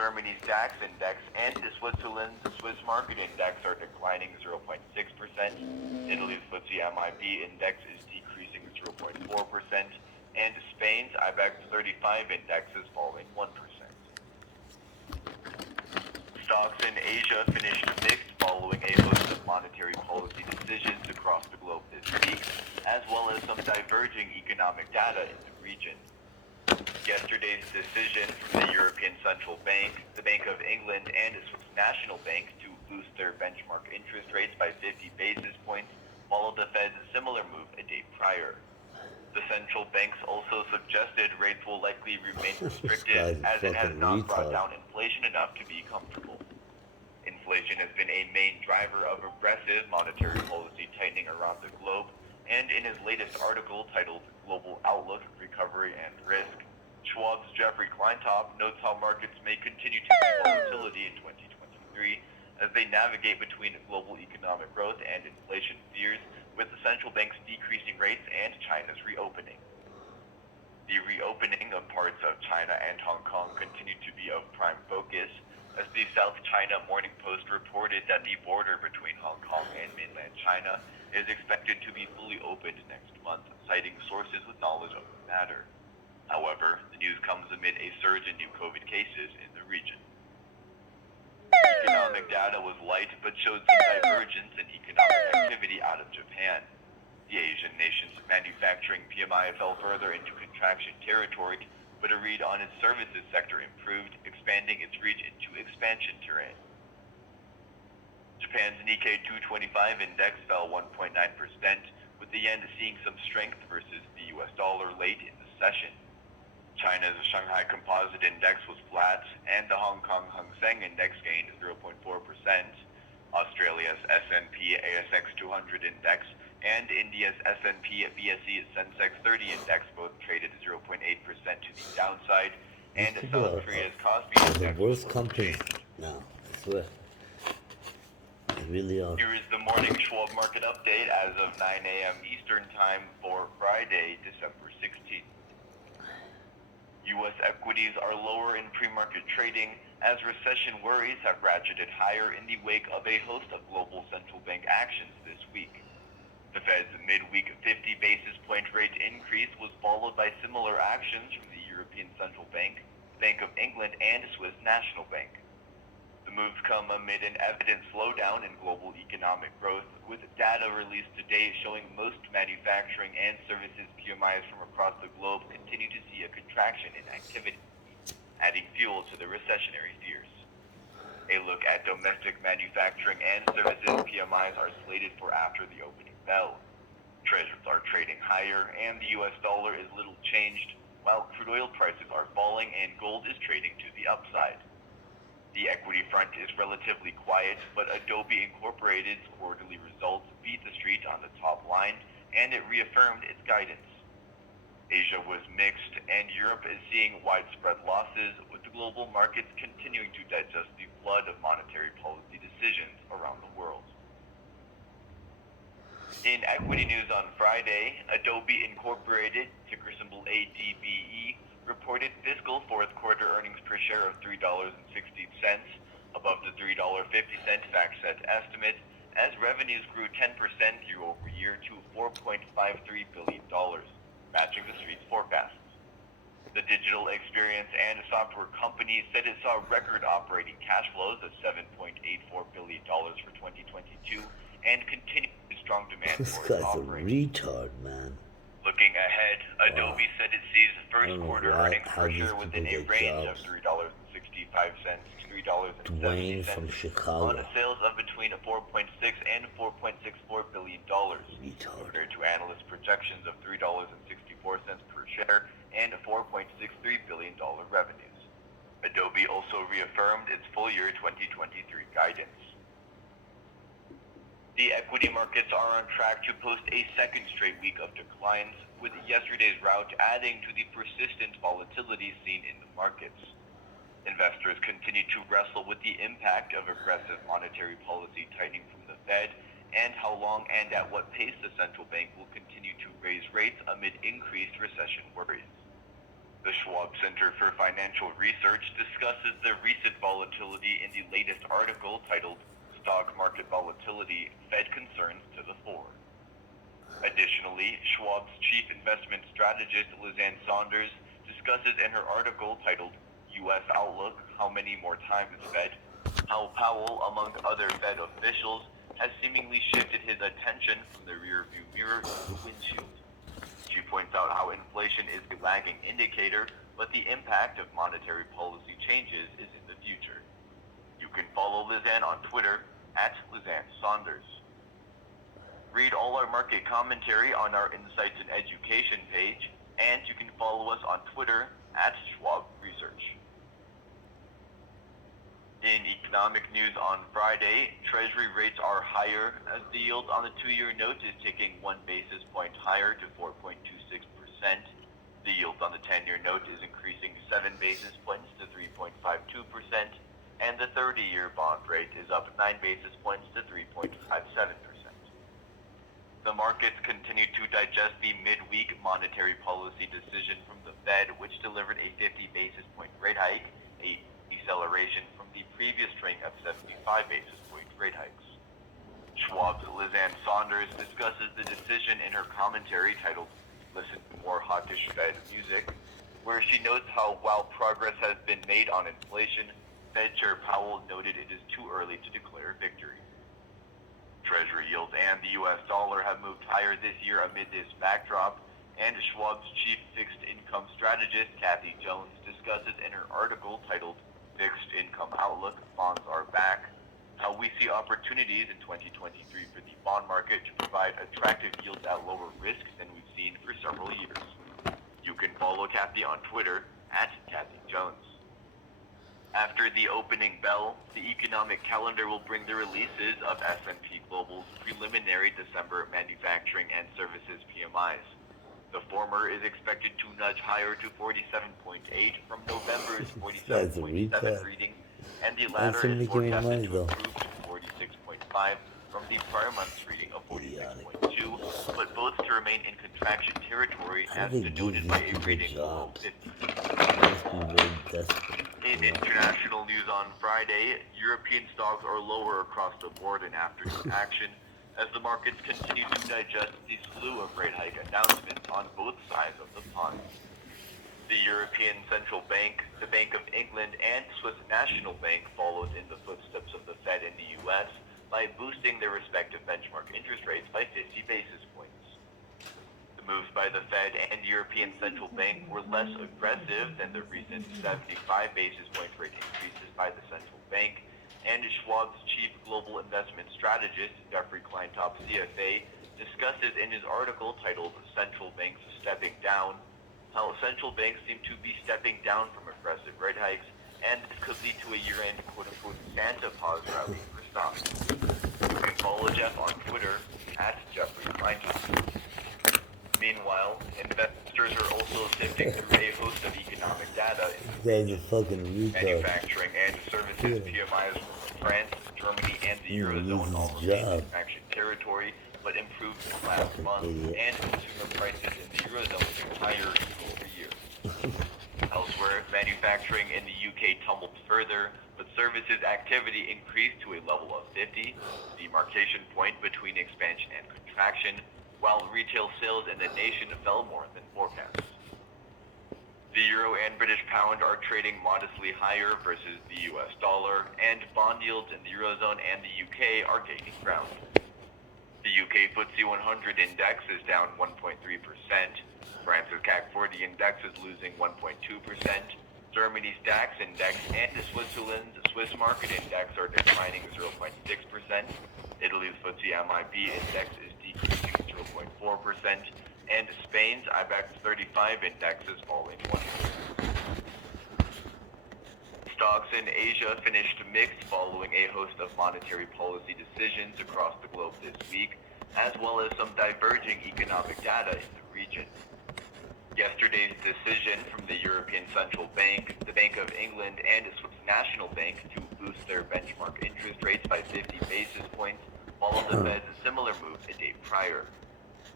Germany's DAX index and Switzerland's Swiss market index are declining 0.6%. Italy's FTSE MIB index is decreasing 0.4%, and Spain's IBEX 35 index is falling 1%. Stocks in Asia finished mixed following a host of monetary policy decisions across the globe this week, as well as some diverging economic data in the region. Yesterday's decision from the European Central Bank, the Bank of England, and the Swiss National Bank to boost their benchmark interest rates by 50 basis points followed the Fed's similar move a day prior. The central banks also suggested rates will likely remain restricted as it has not brought down inflation enough to be comfortable. Inflation has been a main driver of aggressive monetary policy tightening around the globe, and in his latest article titled Global Outlook, Recovery and Risk, Schwab's Jeffrey Kleintop notes how markets may continue to see volatility in 2023 as they navigate between global economic growth and inflation fears, with the central banks decreasing rates and China's reopening. The reopening of parts of China and Hong Kong continued to be of prime focus, as the South China Morning Post reported that the border between Hong Kong and mainland China is expected to be fully opened next month, citing sources with knowledge of the matter. However, the news comes amid a surge in new COVID cases in the region. Economic data was light but showed some divergence in economic activity out of Japan. The Asian nation's manufacturing PMI fell further into contraction territory, but a read on its services sector improved, expanding its reach into expansion terrain. Japan's Nikkei 225 index fell 1.9%, with the yen seeing some strength versus the US dollar late in the session. China's Shanghai Composite Index was flat, and the Hong Kong Hang Seng Index gained 0.4%. Australia's S&P ASX 200 Index and India's S&P BSE Sensex 30 Index both traded 0.8% to the downside, and South Korea's Kospi Index the worst company now, I swear. They really are. Here is the morning Schwab market update as of 9 a.m. Eastern Time for Friday, December 16th. U.S. equities are lower in pre-market trading as recession worries have ratcheted higher in the wake of a host of global central bank actions this week. The Fed's midweek 50 basis point rate increase was followed by similar actions from the European Central Bank, Bank of England, and Swiss National Bank. The moves come amid an evident slowdown in global economic growth, with data released today showing most manufacturing and services PMIs from across the globe continue to see a contraction in activity, adding fuel to the recessionary fears. A look at domestic manufacturing and services PMIs are slated for after the opening bell. Treasuries are trading higher, and the US dollar is little changed, while crude oil prices are falling and gold is trading to the upside. The equity front is relatively quiet, but Adobe Incorporated's quarterly results beat the street on the top line, and it reaffirmed its guidance. Asia was mixed, and Europe is seeing widespread losses, with the global markets continuing to digest the flood of monetary policy decisions around the world. In equity news on Friday, Adobe Incorporated, ticker symbol ADBE, reported fiscal fourth quarter earnings per share of $3.60, above the $3.50 FactSet estimate, as revenues grew 10% year over year to $4.53 billion, matching the street's forecasts. The digital experience and software company said it saw record operating cash flows of $7.84 billion for 2022 and continued strong demand for its offerings. This guy's a retard, man. Looking ahead, Adobe said it sees first quarter earnings per share within a range of $3.65 to Dwayne $3.70 from Chicago. on sales of between $4.6 and $4.64 billion, compared to analyst projections of $3.64 per share and $4.63 billion revenues. Adobe also reaffirmed its full year 2023 guidance. The equity markets are on track to post a second straight week of declines, with yesterday's rout adding to the persistent volatility seen in the markets. Investors continue to wrestle with the impact of aggressive monetary policy tightening from the Fed and how long and at what pace the central bank will continue to raise rates amid increased recession worries. The Schwab Center for Financial Research discusses the recent volatility in the latest article titled Stock Market Volatility, Fed Concerns to the Fore. Additionally, Schwab's chief investment strategist Lizanne Saunders discusses in her article titled U.S. Outlook, How Many More Times Fed, how Powell, among other Fed officials, has seemingly shifted his attention from the rearview mirror to the windshield. She points out how inflation is a lagging indicator, but the impact of monetary policy changes is in the future. You can follow Lizanne on Twitter @LizanneSaunders. Read all our market commentary on our Insights and Education page, and you can follow us on Twitter @SchwabResearch. In economic news on Friday, Treasury rates are higher as the yield on the 2-year note is ticking 1 basis point higher to 4.26%. The yield on the 10-year note is increasing 7 basis points to 3.52%, and the 30-year bond rate is up 9 basis points to 3.57%. The markets continue to digest the midweek monetary policy decision from the Fed, which delivered a 50 basis point rate hike, a deceleration from the previous string of 75 basis point rate hikes. Schwab's Lizanne Saunders discusses the decision in her commentary titled Listen to More Hawkish Fed Music, where she notes how while progress has been made on inflation, Fed Chair Powell noted it is too early to declare victory. Treasury yields and the U.S. dollar have moved higher this year amid this backdrop, and Schwab's chief fixed income strategist Kathy Jones discusses in her article titled Fixed Income Outlook, Bonds Are Back, how we see opportunities in 2023 for the bond market to provide attractive yields at lower risk than we've seen for several years. You can follow Kathy on Twitter @KathyJones. After the opening bell, the economic calendar will bring the releases of S&P Global's preliminary December manufacturing and services PMIs. The former is expected to nudge higher to 47.8 from November's 47.7 reading, and the latter is forecasted to improve to 46.5 from the prior month's reading of 46.2, but both to remain in contraction territory as denoted by a reading below 50. In international news on Friday, European stocks are lower across the board in afternoon action as the markets continue to digest the slew of rate hike announcements on both sides of the pond. The European Central Bank, the Bank of England, and Swiss National Bank followed in the footsteps of the Fed in the U.S. by boosting their respective benchmark interest rates by 50 basis points. The moves by the Fed and European Central Bank were less aggressive than the recent 75 basis point rate increases by the central bank, and Schwab's chief global investment strategist, Jeffrey Kleintop CFA, discusses in his article titled Central Banks Stepping Down, how central banks seem to be stepping down from aggressive rate hikes, and this could lead to a year-end quote-unquote Santa pause rally for stocks. You can follow Jeff on Twitter @Jeffrey Kleintop. Meanwhile, investors are also sifting through a host of economic data, manufacturing and services PMIs from France, Germany, and the Eurozone all remain in action territory, but improved last month, and consumer prices in the Eurozone moved higher year-over-year. Elsewhere, manufacturing in the UK tumbled further, but services activity increased to a level of 50, the demarcation point between expansion and contraction, while retail sales in the nation fell more than forecast. The euro and British pound are trading modestly higher versus the US dollar, and bond yields in the Eurozone and the UK are gaining ground. The UK FTSE 100 index is down 1.3%, France's CAC 40 index is losing 1.2%, Germany's DAX index and Switzerland's Swiss market index are declining 0.6%, Italy's FTSE MIB index is decreasing 0.4%, and Spain's IBEX 35 index is falling 1%. Stocks in Asia finished mixed following a host of monetary policy decisions across the globe this week, as well as some diverging economic data in the region. Yesterday's decision from the European Central Bank, the Bank of England, and Swiss National Bank to boost their benchmark interest rates by 50 basis points followed the Fed's similar move a day prior.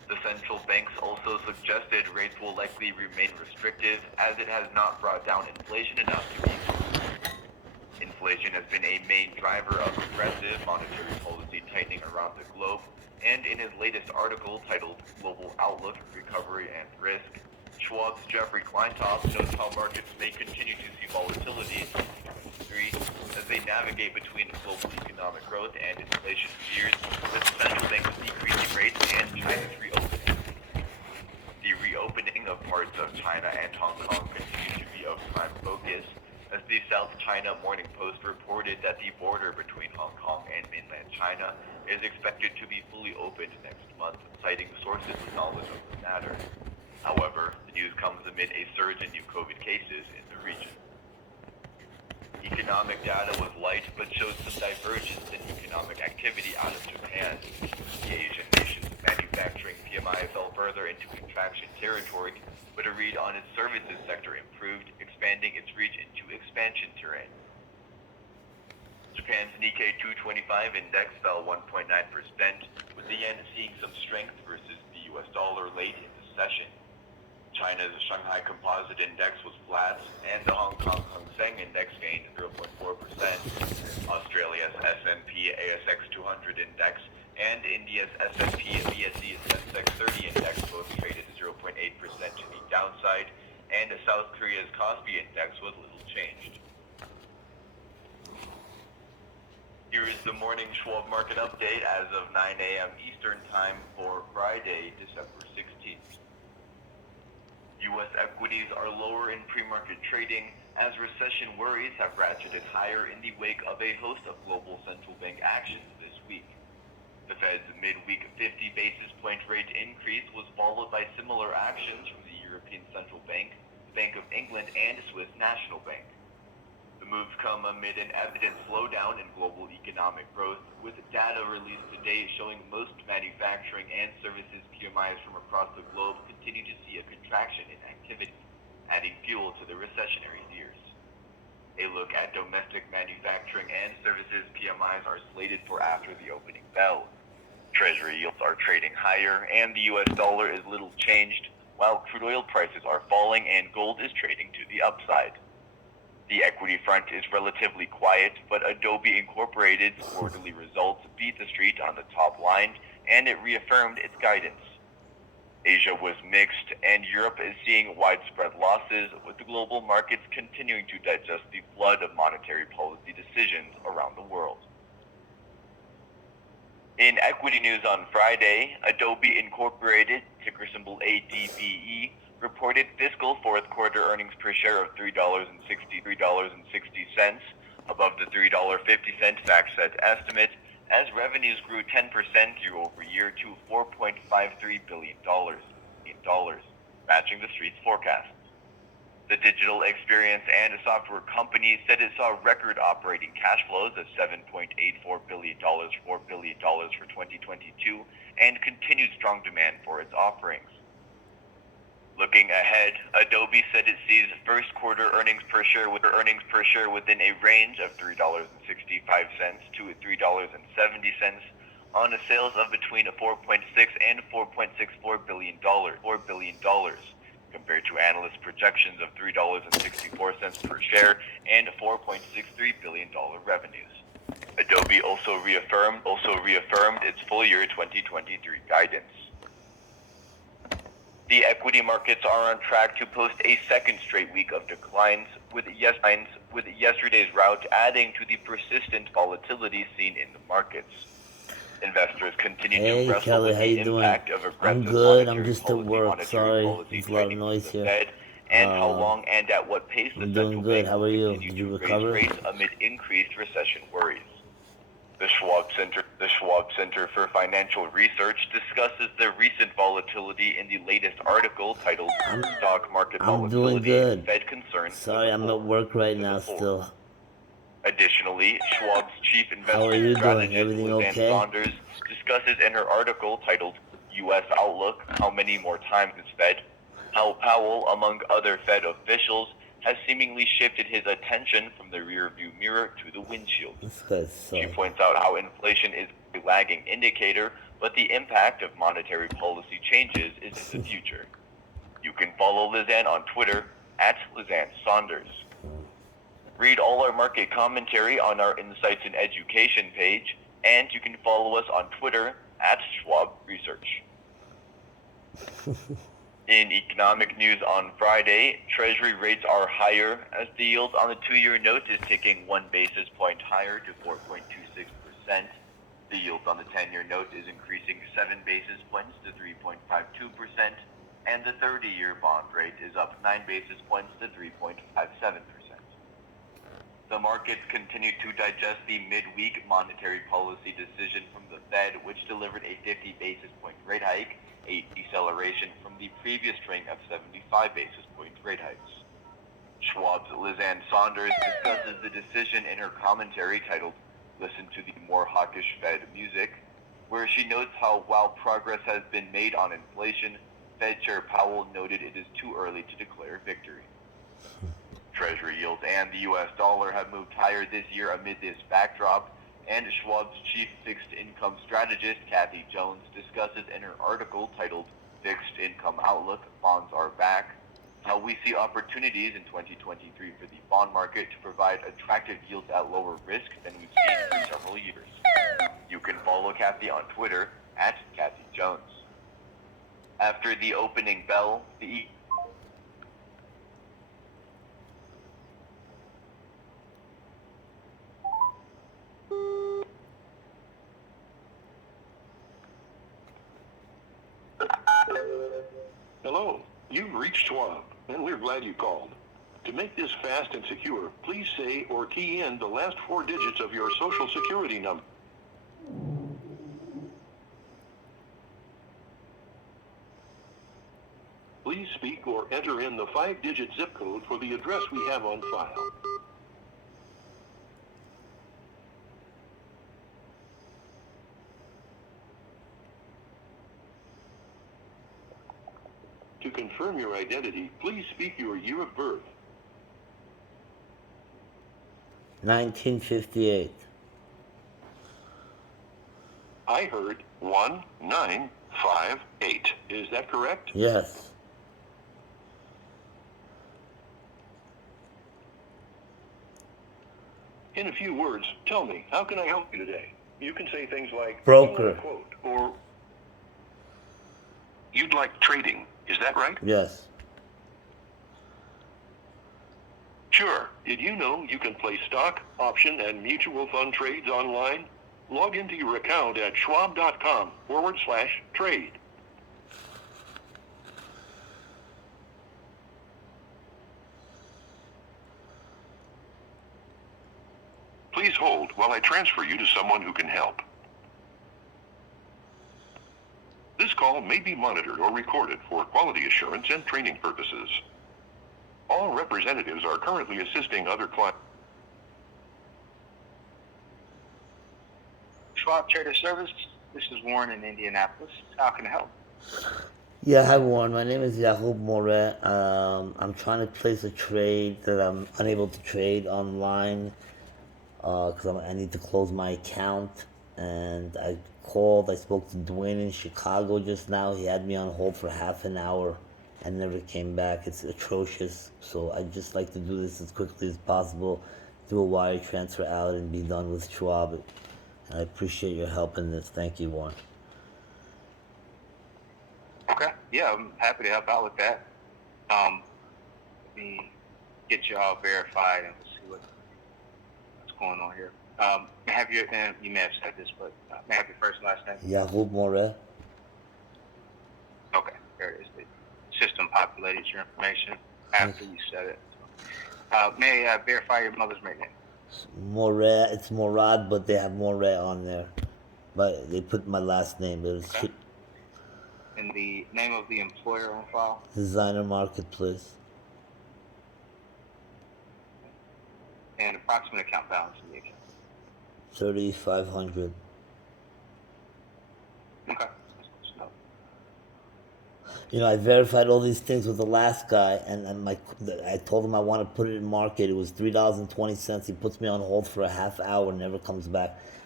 The central banks also suggested rates will likely remain restrictive as it has not brought down inflation enough to be concerned. Inflation has been a main driver of aggressive monetary policy tightening around the globe, and in his latest article titled Global Outlook, Recovery and Risk, Schwab's Jeffrey Kleintop notes how markets may continue to see volatility in 2023 as they navigate between global economic growth and inflation fears, with central banks decreasing rates and China's reopening. The reopening of parts of China and Hong Kong continues to be of prime focus, as the South China Morning Post reported that the border between Hong Kong and mainland China is expected to be fully opened next month, citing sources with knowledge of the matter. However, the news comes amid a surge in new COVID cases in the region. Economic data was light but showed some divergence in economic activity out of Japan. The Asian nation's manufacturing PMI fell further into contraction territory, but a read on its services sector improved, expanding its reach into expansion terrain. Japan's Nikkei 225 index fell 1.9%, with the yen seeing some strength versus the US dollar late in the session. China's Shanghai Composite Index was flat, and the Hong Kong Hang Seng Index gained 0.4%. Australia's S&P ASX 200 Index and India's S&P BSE Sensex 30 Index both traded 0.8% to the downside, and South Korea's Kospi Index was little changed. Here is the morning Schwab market update as of 9 a.m. Eastern Time for Friday, December 16th. U.S. equities are lower in pre-market trading as recession worries have ratcheted higher in the wake of a host of global central bank actions this week. The Fed's midweek 50 basis point rate increase was followed by similar actions from the European Central Bank, the Bank of England, and Swiss National Bank. The moves come amid an evident slowdown in global economic growth, with data released today showing most manufacturing and services PMIs from across the globe continue to see a contraction in activity, adding fuel to the recessionary fears. A look at domestic manufacturing and services PMIs are slated for after the opening bell. Treasury yields are trading higher, and the US dollar is little changed, while crude oil prices are falling and gold is trading to the upside. The equity front is relatively quiet, but Adobe Incorporated's quarterly results beat the street on the top line, and it reaffirmed its guidance. Asia was mixed, and Europe is seeing widespread losses, with the global markets continuing to digest the flood of monetary policy decisions around the world. In equity news on Friday, Adobe Incorporated, ticker symbol ADBE, reported fiscal fourth quarter earnings per share of $3.60, above the $3.50 FactSet estimate, as revenues grew 10% year over year to $4.53 billion, matching the street's forecasts. The digital experience and software company said it saw record operating cash flows of $7.84 billion for 2022 and continued strong demand for its offerings. Looking ahead, Adobe said it sees first quarter earnings per share within a range of $3.65 to $3.70 on a sales of between $4.6 and $4.64 billion, compared to analyst projections of $3.64 per share and $4.63 billion revenues. Adobe also reaffirmed its full year 2023 guidance. The equity markets are on track to post a second straight week of declines, with yesterday's rout adding to the persistent volatility seen in the markets. Investors continue to wrestle Kelly, with how the you doing? impact of aggressive I'm good. I'm monetary just at work. monetary Sorry, policy there's a lot of tightening from noise the here. Fed, and how long and at what pace the I'm central doing good. bank How will are you? continue Did you to recover? raise rates amid increased recession worries. The Schwab Center for Financial Research discusses the recent volatility in the latest article titled "Stock Market I'm doing Volatility good. and Fed Concerns." Sorry, I'm at work right now still. Additionally, Schwab's chief How are investment you doing? strategist, Everything Lizanne okay? Saunders, discusses in her article titled "U.S. Outlook: How Many More Times Is Fed?" how Powell, among other Fed officials, has seemingly shifted his attention from the rearview mirror to the windshield. This guy's She points out how inflation is a lagging indicator, but the impact of monetary policy changes is in the future. You can follow Lizanne on Twitter at Lizanne Saunders. Read all our market commentary on our Insights in Education page, and you can follow us on Twitter at Schwab Research. In economic news on Friday, Treasury rates are higher as the yield on the 2-year note is ticking 1 basis point higher to 4.26%. The yield on the 10-year note is increasing 7 basis points to 3.52%, and the 30-year bond rate is up 9 basis points to 3.57%. The markets continue to digest the midweek monetary policy decision from the Fed, which delivered a 50 basis point rate hike, a deceleration from the previous string of 75 basis point rate hikes. Schwab's Lizanne Saunders discusses the decision in her commentary titled "Listen to the More Hawkish Fed Music," where she notes how while progress has been made on inflation, Fed Chair Powell noted it is too early to declare victory. Treasury yields and the U.S. dollar have moved higher this year amid this backdrop, and Schwab's chief fixed income strategist, Kathy Jones, discusses in her article titled "Fixed Income Outlook, Bonds Are Back," how we see opportunities in 2023 for the bond market to provide attractive yields at lower risk than we've seen for several years. You can follow Kathy on Twitter at Kathy Jones. After the opening bell, the Hello, you've reached Schwab, and we're glad you called. To make this fast and secure, please say or key in the last 4 digits of your Social Security number. Please speak or enter in the 5-digit zip code for the address we have on file. To confirm your identity, please speak your year of birth. 1958. I heard 1958. Is that correct? Yes. In a few words, tell me, how can I help you today? You can say things like, Broker. "I want a quote," or "You'd like trading." Is that right? Yes. Sure. Did you know you can place stock, option, and mutual fund trades online? Log into your account at schwab.com/trade. Please hold while I transfer you to someone who can help. This call may be monitored or recorded for quality assurance and training purposes. All representatives are currently assisting other clients. Schwab Trader Service. This is Warren in Indianapolis. How can I help? Yeah, hi Warren. My name is Yahoo Moret. I'm trying to place a trade that I'm unable to trade online because I need to close my account. And I spoke to Dwayne in Chicago just now. He had me on hold for half an hour and never came back. It's atrocious. So I'd just like to do this as quickly as possible, do a wire transfer out and be done with Schwab. And I appreciate your help in this. Thank you, Warren. Okay. Yeah, I'm happy to help out with that. Let me get you all verified and we'll see what's going on here. May I have your, and you may have said this, but may I have your first and last name? Yahoo Moret. Okay, there it is. The system populated your information after you said it. May I verify your mother's maiden name? Moret. It's Morad, but they have Moret on there. But they put my last name. But it's Okay. And the name of the employer on file? Designer Marketplace. And approximate account balance in the account. 3,500. Okay. You know, I verified all these things with the last guy, and I told him I want to put it in market. It was $3.20. He puts me on hold for a half hour, never comes back.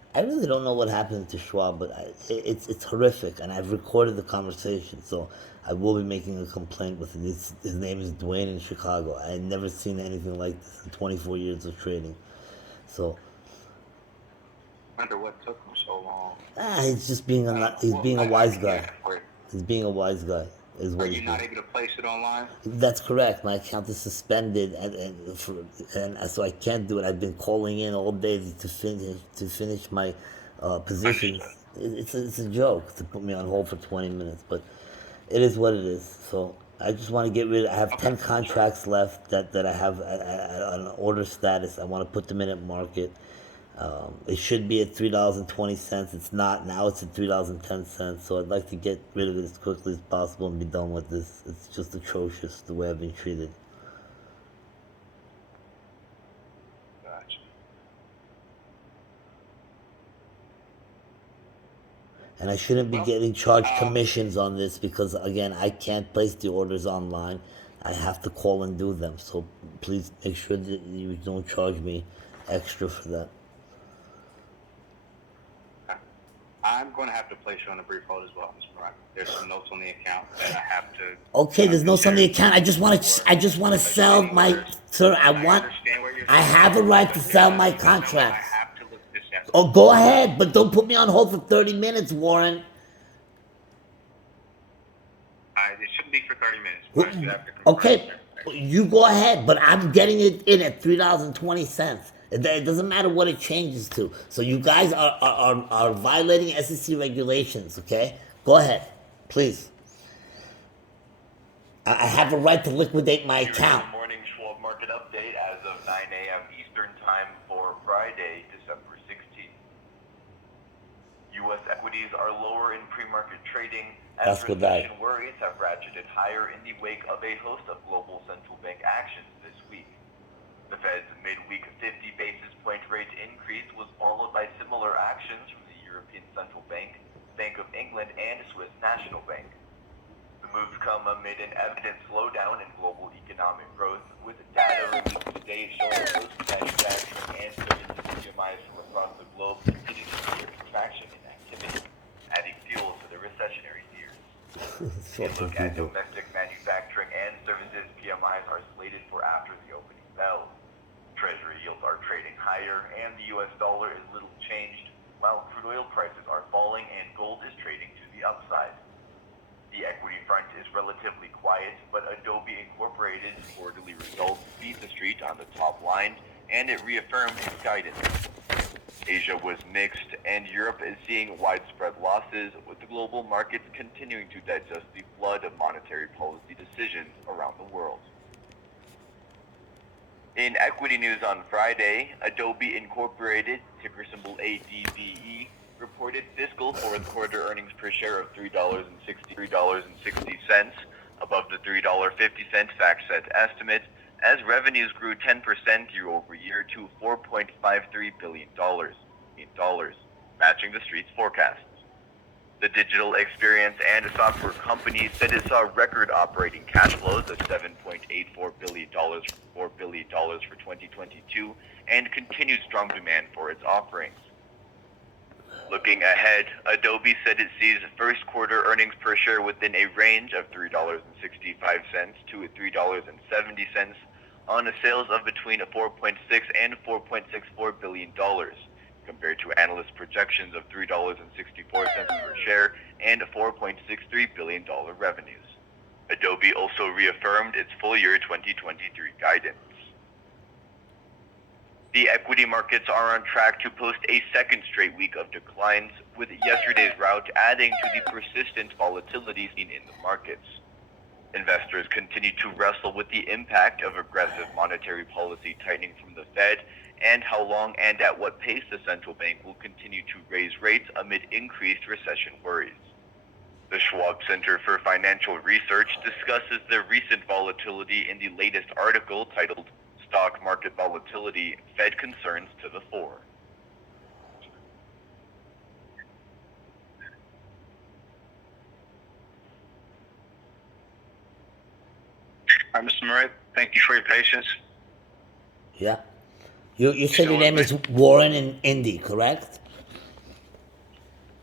I really don't know what happened to Schwab, but it's horrific, and I've recorded the conversation, so I will be making a complaint with him. His name is Dwayne in Chicago. I had never seen anything like this in 24 years of trading. So Wonder what took him so long. he's just being he's Well, being a I wise can do guy. that for you. He's being a wise guy, is Are what he's you not doing. able to place it online? That's correct. My account is suspended, and so I can't do it. I've been calling in all day to finish my positions. Understood. It's a joke to put me on hold for 20 minutes, but it is what it is. So I just want to get rid. I have Okay, 10 sure. contracts left that I have on order status. I want to put them in at market. It should be at $3.20. It's not now. It's at $3.10. So I'd like to get rid of it as quickly as possible and be done with this. It's just atrocious the way I've been treated, Gotcha. and I shouldn't be Well, getting charged um, commissions on this because again I can't place the orders online. I have to call and do them. So please make sure that you don't charge me extra for that. I'm going to have to place you on a brief hold as well, Mr. Moran. There's some notes on the account that I have to Okay, there's no on the account. I just want to sell adjusting my orders. sir. I understand where you're I coming have a from, right to but sell my you know, I contracts. have to look this at. Oh, go ahead, but don't put me on hold for 30 minutes, Warren. It shouldn't be for 30 minutes. We'll do that after Okay, confirmation. you go ahead, but I'm getting it in at $3.20. It doesn't matter what it changes to. So you guys are violating SEC regulations, okay? Go ahead, please. I have a right to liquidate my Here is account. your morning Schwab market update as of 9 a.m. Eastern Time for Friday, December 16th. U.S. equities are lower in pre-market trading as That's good, guy. recession worries have ratcheted higher in the wake of a host of global central bank actions this week. The Fed's midweek 50 basis point rate increase was followed by similar actions from the European Central Bank, Bank of England, and Swiss National Bank. The moves come amid an evident slowdown in global economic growth, with data released today showing most manufacturing and services PMIs from across the globe continue to see a contraction in activity, adding fuel to the recessionary fears. A look at domestic manufacturing and services PMIs are slated for after the opening bell. Treasury yields are trading higher, and the U.S. dollar is little changed, while crude oil prices are falling and gold is trading to the upside. The equity front is relatively quiet, but Adobe Incorporated's quarterly results beat the street on the top line, and it reaffirmed its guidance. Asia was mixed, and Europe is seeing widespread losses, with the global markets continuing to digest the flood of monetary policy decisions around the world. In equity news on Friday, Adobe Incorporated, ticker symbol ADBE, reported fiscal fourth quarter earnings per share of $3.60, above the $3.50 FactSet estimate, as revenues grew 10% year over year to $4.53 billion, matching the street's forecasts. The digital experience and software company said it saw record operating cash flows of $7.84 billion for 2022 and continued strong demand for its offerings. Looking ahead, Adobe said it sees first quarter earnings per share within a range of $3.65 to $3.70 on a sales of between $4.6 and $4.64 billion, compared to analyst projections of $3.64 per share and $4.63 billion revenues. Adobe also reaffirmed its full year 2023 guidance. The equity markets are on track to post a second straight week of declines, with yesterday's rout adding to the persistent volatility seen in the markets. Investors continue to wrestle with the impact of aggressive monetary policy tightening from the Fed and how long and at what pace the central bank will continue to raise rates amid increased recession worries. The Schwab Center for Financial Research discusses the recent volatility in the latest article titled Stock Market Volatility, Fed Concerns to the Fore. All right, Mr. Murray, thank you for your patience. Yeah. You said Still your with name me? is Warren in Indy, correct?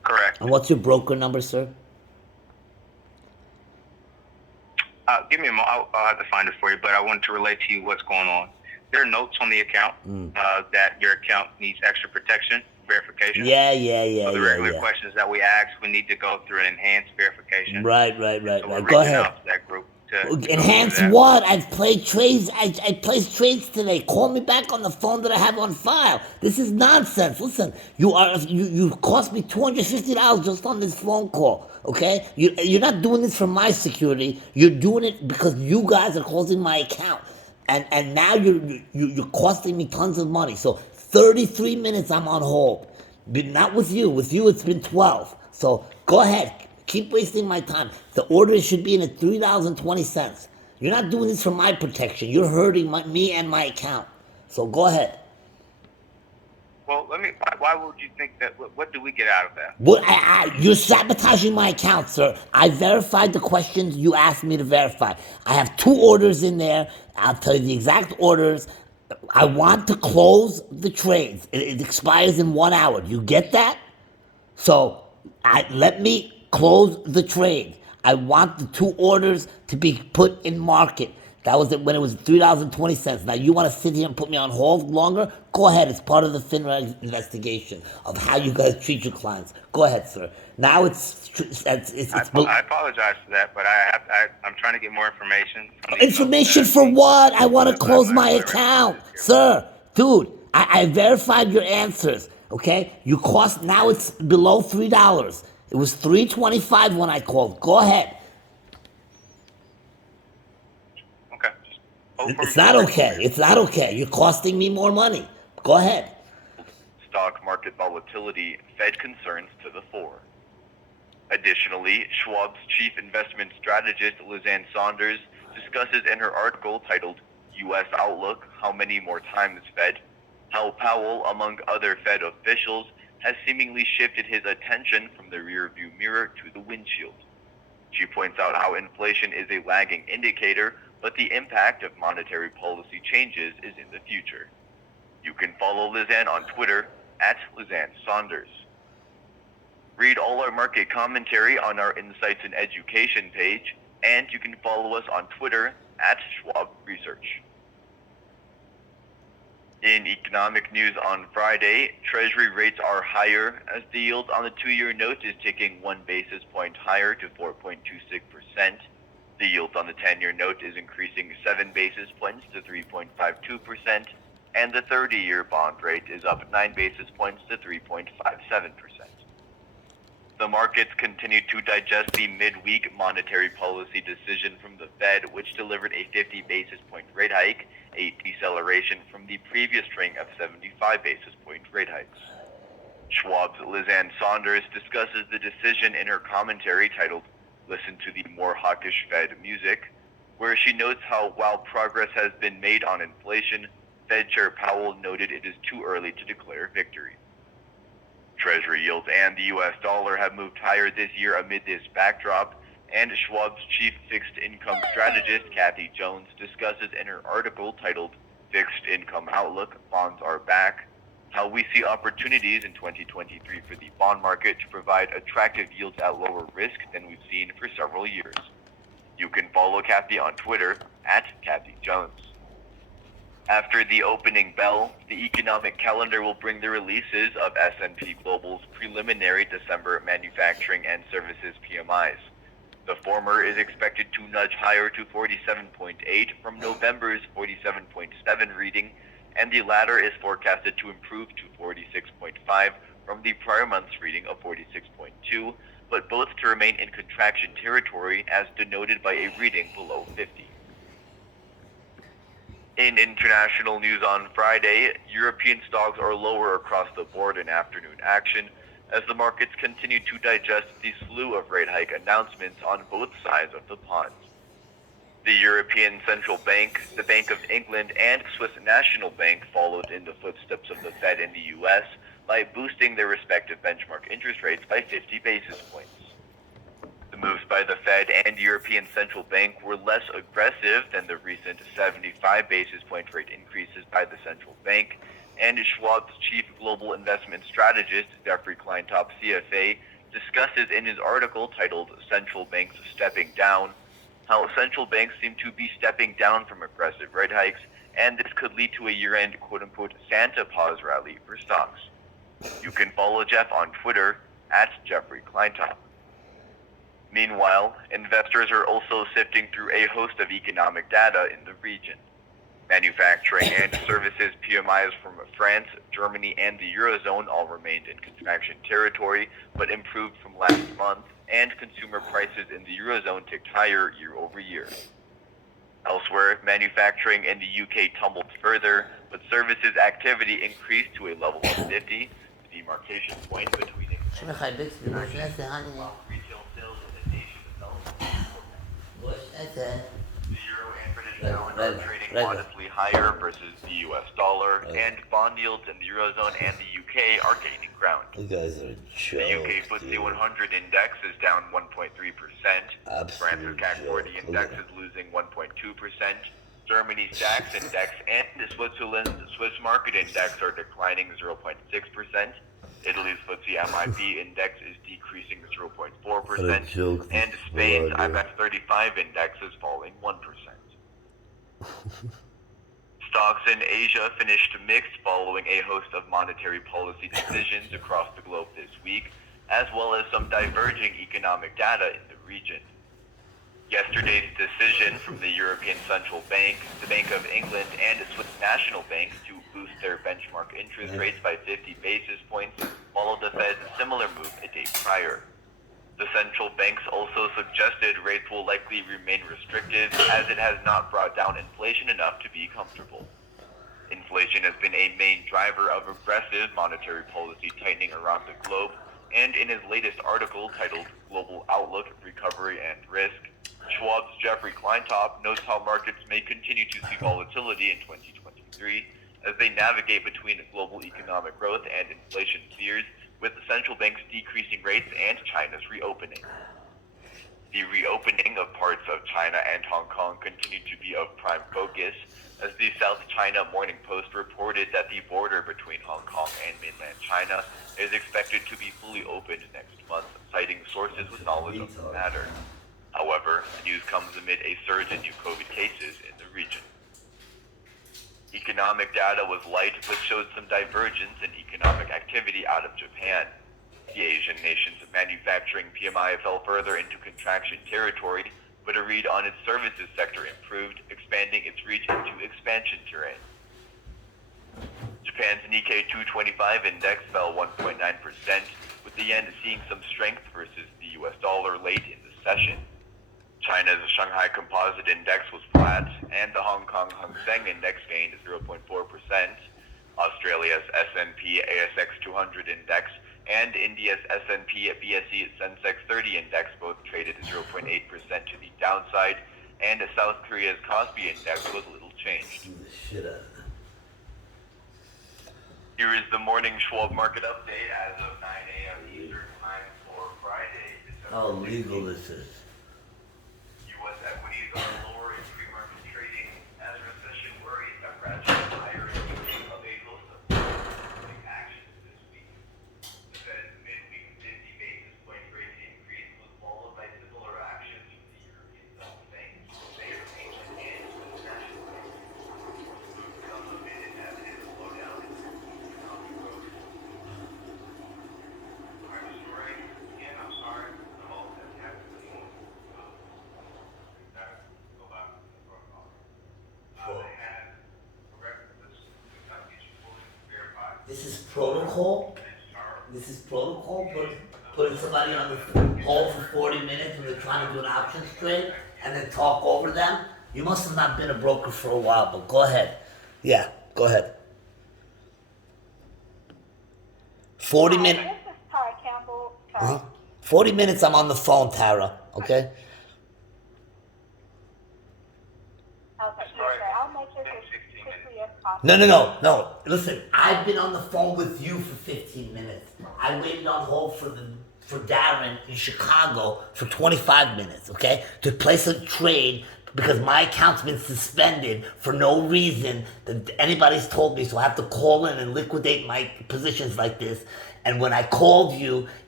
Correct. And what's your broker number, sir? Give me a moment. I'll have to find it for you, but I wanted to relate to you what's going on. There are notes on the account that your account needs extra protection, verification. Yeah. So the regular questions that we ask, we need to go through an enhanced verification. Right. So we're Go reaching ahead. out to that group to go through Enhance that. what? I've played trades. I placed trades today. Call me back on the phone that I have on file. This is nonsense. Listen, you cost me $250 just on this phone call. Okay, you're not doing this for my security. You're doing it because you guys are closing my account, and now you're costing me tons of money. So 33 minutes I'm on hold, but not with you. With you it's been 12. So go ahead. Keep wasting my time. The order should be in at $3.20. You're not doing this for my protection. You're hurting me and my account. So go ahead. Well, why would you think that? What do we get out of that? What, you're sabotaging my account, sir. I verified the questions you asked me to verify. I have 2 orders in there. I'll tell you the exact orders. I want to close the trades. It expires in 1 hour. You get that? So let me close the trade. I want the 2 orders to be put in market. That was it when it was $3.20. Now you want to sit here and put me on hold longer? Go ahead. It's part of the FINRA investigation of how you guys treat your clients. Go ahead, sir. Now I apologize for that, but I'm trying to get more information. Information for what? I want to close my account, sir. Dude, I verified your answers. Okay, you cost now it's below $3. It was $3.25 when I called. Go ahead. Okay. It's not okay. It's not okay. You're costing me more money. Go ahead. Stock market volatility, Fed concerns to the fore. Additionally, Schwab's chief investment strategist, Lizanne Saunders, discusses in her article titled U.S. Outlook, How Many More Times Fed, how Powell, among other Fed officials, has seemingly shifted his attention from the rearview mirror to the windshield. She points out how inflation is a lagging indicator, but the impact of monetary policy changes is in the future. You can follow Lizanne on Twitter at Lizanne Saunders. Read all our market commentary on our Insights in Education page, and you can follow us on Twitter at Schwab Research. In economic news on Friday, Treasury rates are higher as the yield on the 2-year note is ticking 1 basis point higher to 4.26%. The yield on the 10-year note is increasing 7 basis points to 3.52%, and the 30-year bond rate is up 9 basis points to 3.57%. The markets continue to digest the midweek monetary policy decision from the Fed, which delivered a 50 basis point rate hike, a deceleration from the previous string of 75 basis point rate hikes. Schwab's Lizanne Saunders discusses the decision in her commentary titled Listen to the More Hawkish Fed Music, where she notes how while progress has been made on inflation, Fed Chair Powell noted it is too early to declare victory. Treasury yields and the U.S. dollar have moved higher this year amid this backdrop, and Schwab's chief fixed income strategist, Kathy Jones, discusses in her article titled Fixed Income Outlook, Bonds Are Back, how we see opportunities in 2023 for the bond market to provide attractive yields at lower risk than we've seen for several years. You can follow Kathy on Twitter at Kathy Jones. After the opening bell, the economic calendar will bring the releases of S&P Global's preliminary December manufacturing and services PMIs. The former is expected to nudge higher to 47.8 from November's 47.7 reading, and the latter is forecasted to improve to 46.5 from the prior month's reading of 46.2, but both to remain in contraction territory as denoted by a reading below 50. In international news on Friday, European stocks are lower across the board in afternoon action as the markets continue to digest the slew of rate hike announcements on both sides of the pond. The European Central Bank, the Bank of England, and Swiss National Bank followed in the footsteps of the Fed in the U.S. by boosting their respective benchmark interest rates by 50 basis points. The moves by the Fed and European Central Bank were less aggressive than the recent 75 basis point rate increases by the central bank, and Schwab's chief global investment strategist, Jeffrey Kleintop, CFA, discusses in his article titled Central Banks Stepping Down how central banks seem to be stepping down from aggressive rate hikes, and this could lead to a year-end quote-unquote Santa pause rally for stocks. You can follow Jeff on Twitter at Jeffrey Kleintop. Meanwhile, investors are also sifting through a host of economic data in the region. Manufacturing and services PMIs from France, Germany, and the Eurozone all remained in contraction territory, but improved from last month, and consumer prices in the Eurozone ticked higher year over year. Elsewhere, manufacturing in the UK tumbled further, but services activity increased to a level of 50, the demarcation point between retail sales in the nation itself. The euro and British pound are trading modestly higher versus the US dollar, and bond yields in the Eurozone and the UK are gaining ground. You guys are The UK FTSE 100 index is down 1.3%. France's CAC 40 index is losing 1.2%. Germany's DAX index and Switzerland's Swiss market index are declining 0.6%. Italy's FTSE MIB index is decreasing 0.4%, and Spain's IBEX 35 index is falling 1%. Stocks in Asia finished mixed following a host of monetary policy decisions across the globe this week, as well as some diverging economic data in the region. Yesterday's decision from the European Central Bank, the Bank of England, and the Swiss National Bank to boost their benchmark interest rates by 50 basis points followed the Fed's similar move a day prior. The central banks also suggested rates will likely remain restrictive as it has not brought down inflation enough to be comfortable. Inflation has been a main driver of aggressive monetary policy tightening around the globe, and in his latest article titled Global Outlook, Recovery and Risk, Schwab's Jeffrey Kleintop notes how markets may continue to see volatility in 2023 as they navigate between global economic growth and inflation fears, with the central banks decreasing rates and China's reopening. The reopening of parts of China and Hong Kong continued to be of prime focus, as the South China Morning Post reported that the border between Hong Kong and mainland China is expected to be fully opened next month, citing sources with knowledge of the matter. However, the news comes amid a surge in new COVID cases in the region. Economic data was light, but showed some divergence in economic activity out of Japan. The Asian nation's manufacturing PMI fell further into contraction territory, but a read on its services sector improved, expanding its reach into expansion terrain. Japan's Nikkei 225 index fell 1.9%, with the yen seeing some strength versus the US dollar late in the session. China's Shanghai Composite Index was flat, and the Hong Kong Hang Seng Index gained 0.4%. Australia's S&P ASX 200 Index and India's S&P BSE Sensex 30 Index both traded 0.8% to the downside, and South Korea's Kospi Index was little changed. Here is the morning Schwab market update as of 9 a.m. Eastern Time for Friday, December 16th. How legal this is. U.S. equities are lower in pre-market trading as recession worries have ratcheted higher in the of a host of policy actions this week. The Fed's midweek 50 basis point rate increase was followed by similar actions from the European Central Bank, Bank of England, and the National Bank. Moves come amid an evident slowdown in economic growth. I'm sorry, I'm sorry, the whole has happened. This is protocol. This is protocol. Putting somebody on the hold for 40 minutes when they're trying to do an options trade and then talk over them. You must have not been a broker for a while, but go ahead. Yeah, go ahead. 40 minutes. This is Tara Campbell. 40 minutes I'm on the phone, Tara. Okay? I'll make it as quickly as possible. No. Listen, I've been on the phone with you for 15 minutes. I waited on hold for Darren in Chicago for 25 minutes, okay? To place a trade because my account's been suspended for no reason that anybody's told me, so I have to call in and liquidate my positions like this. And when I called you,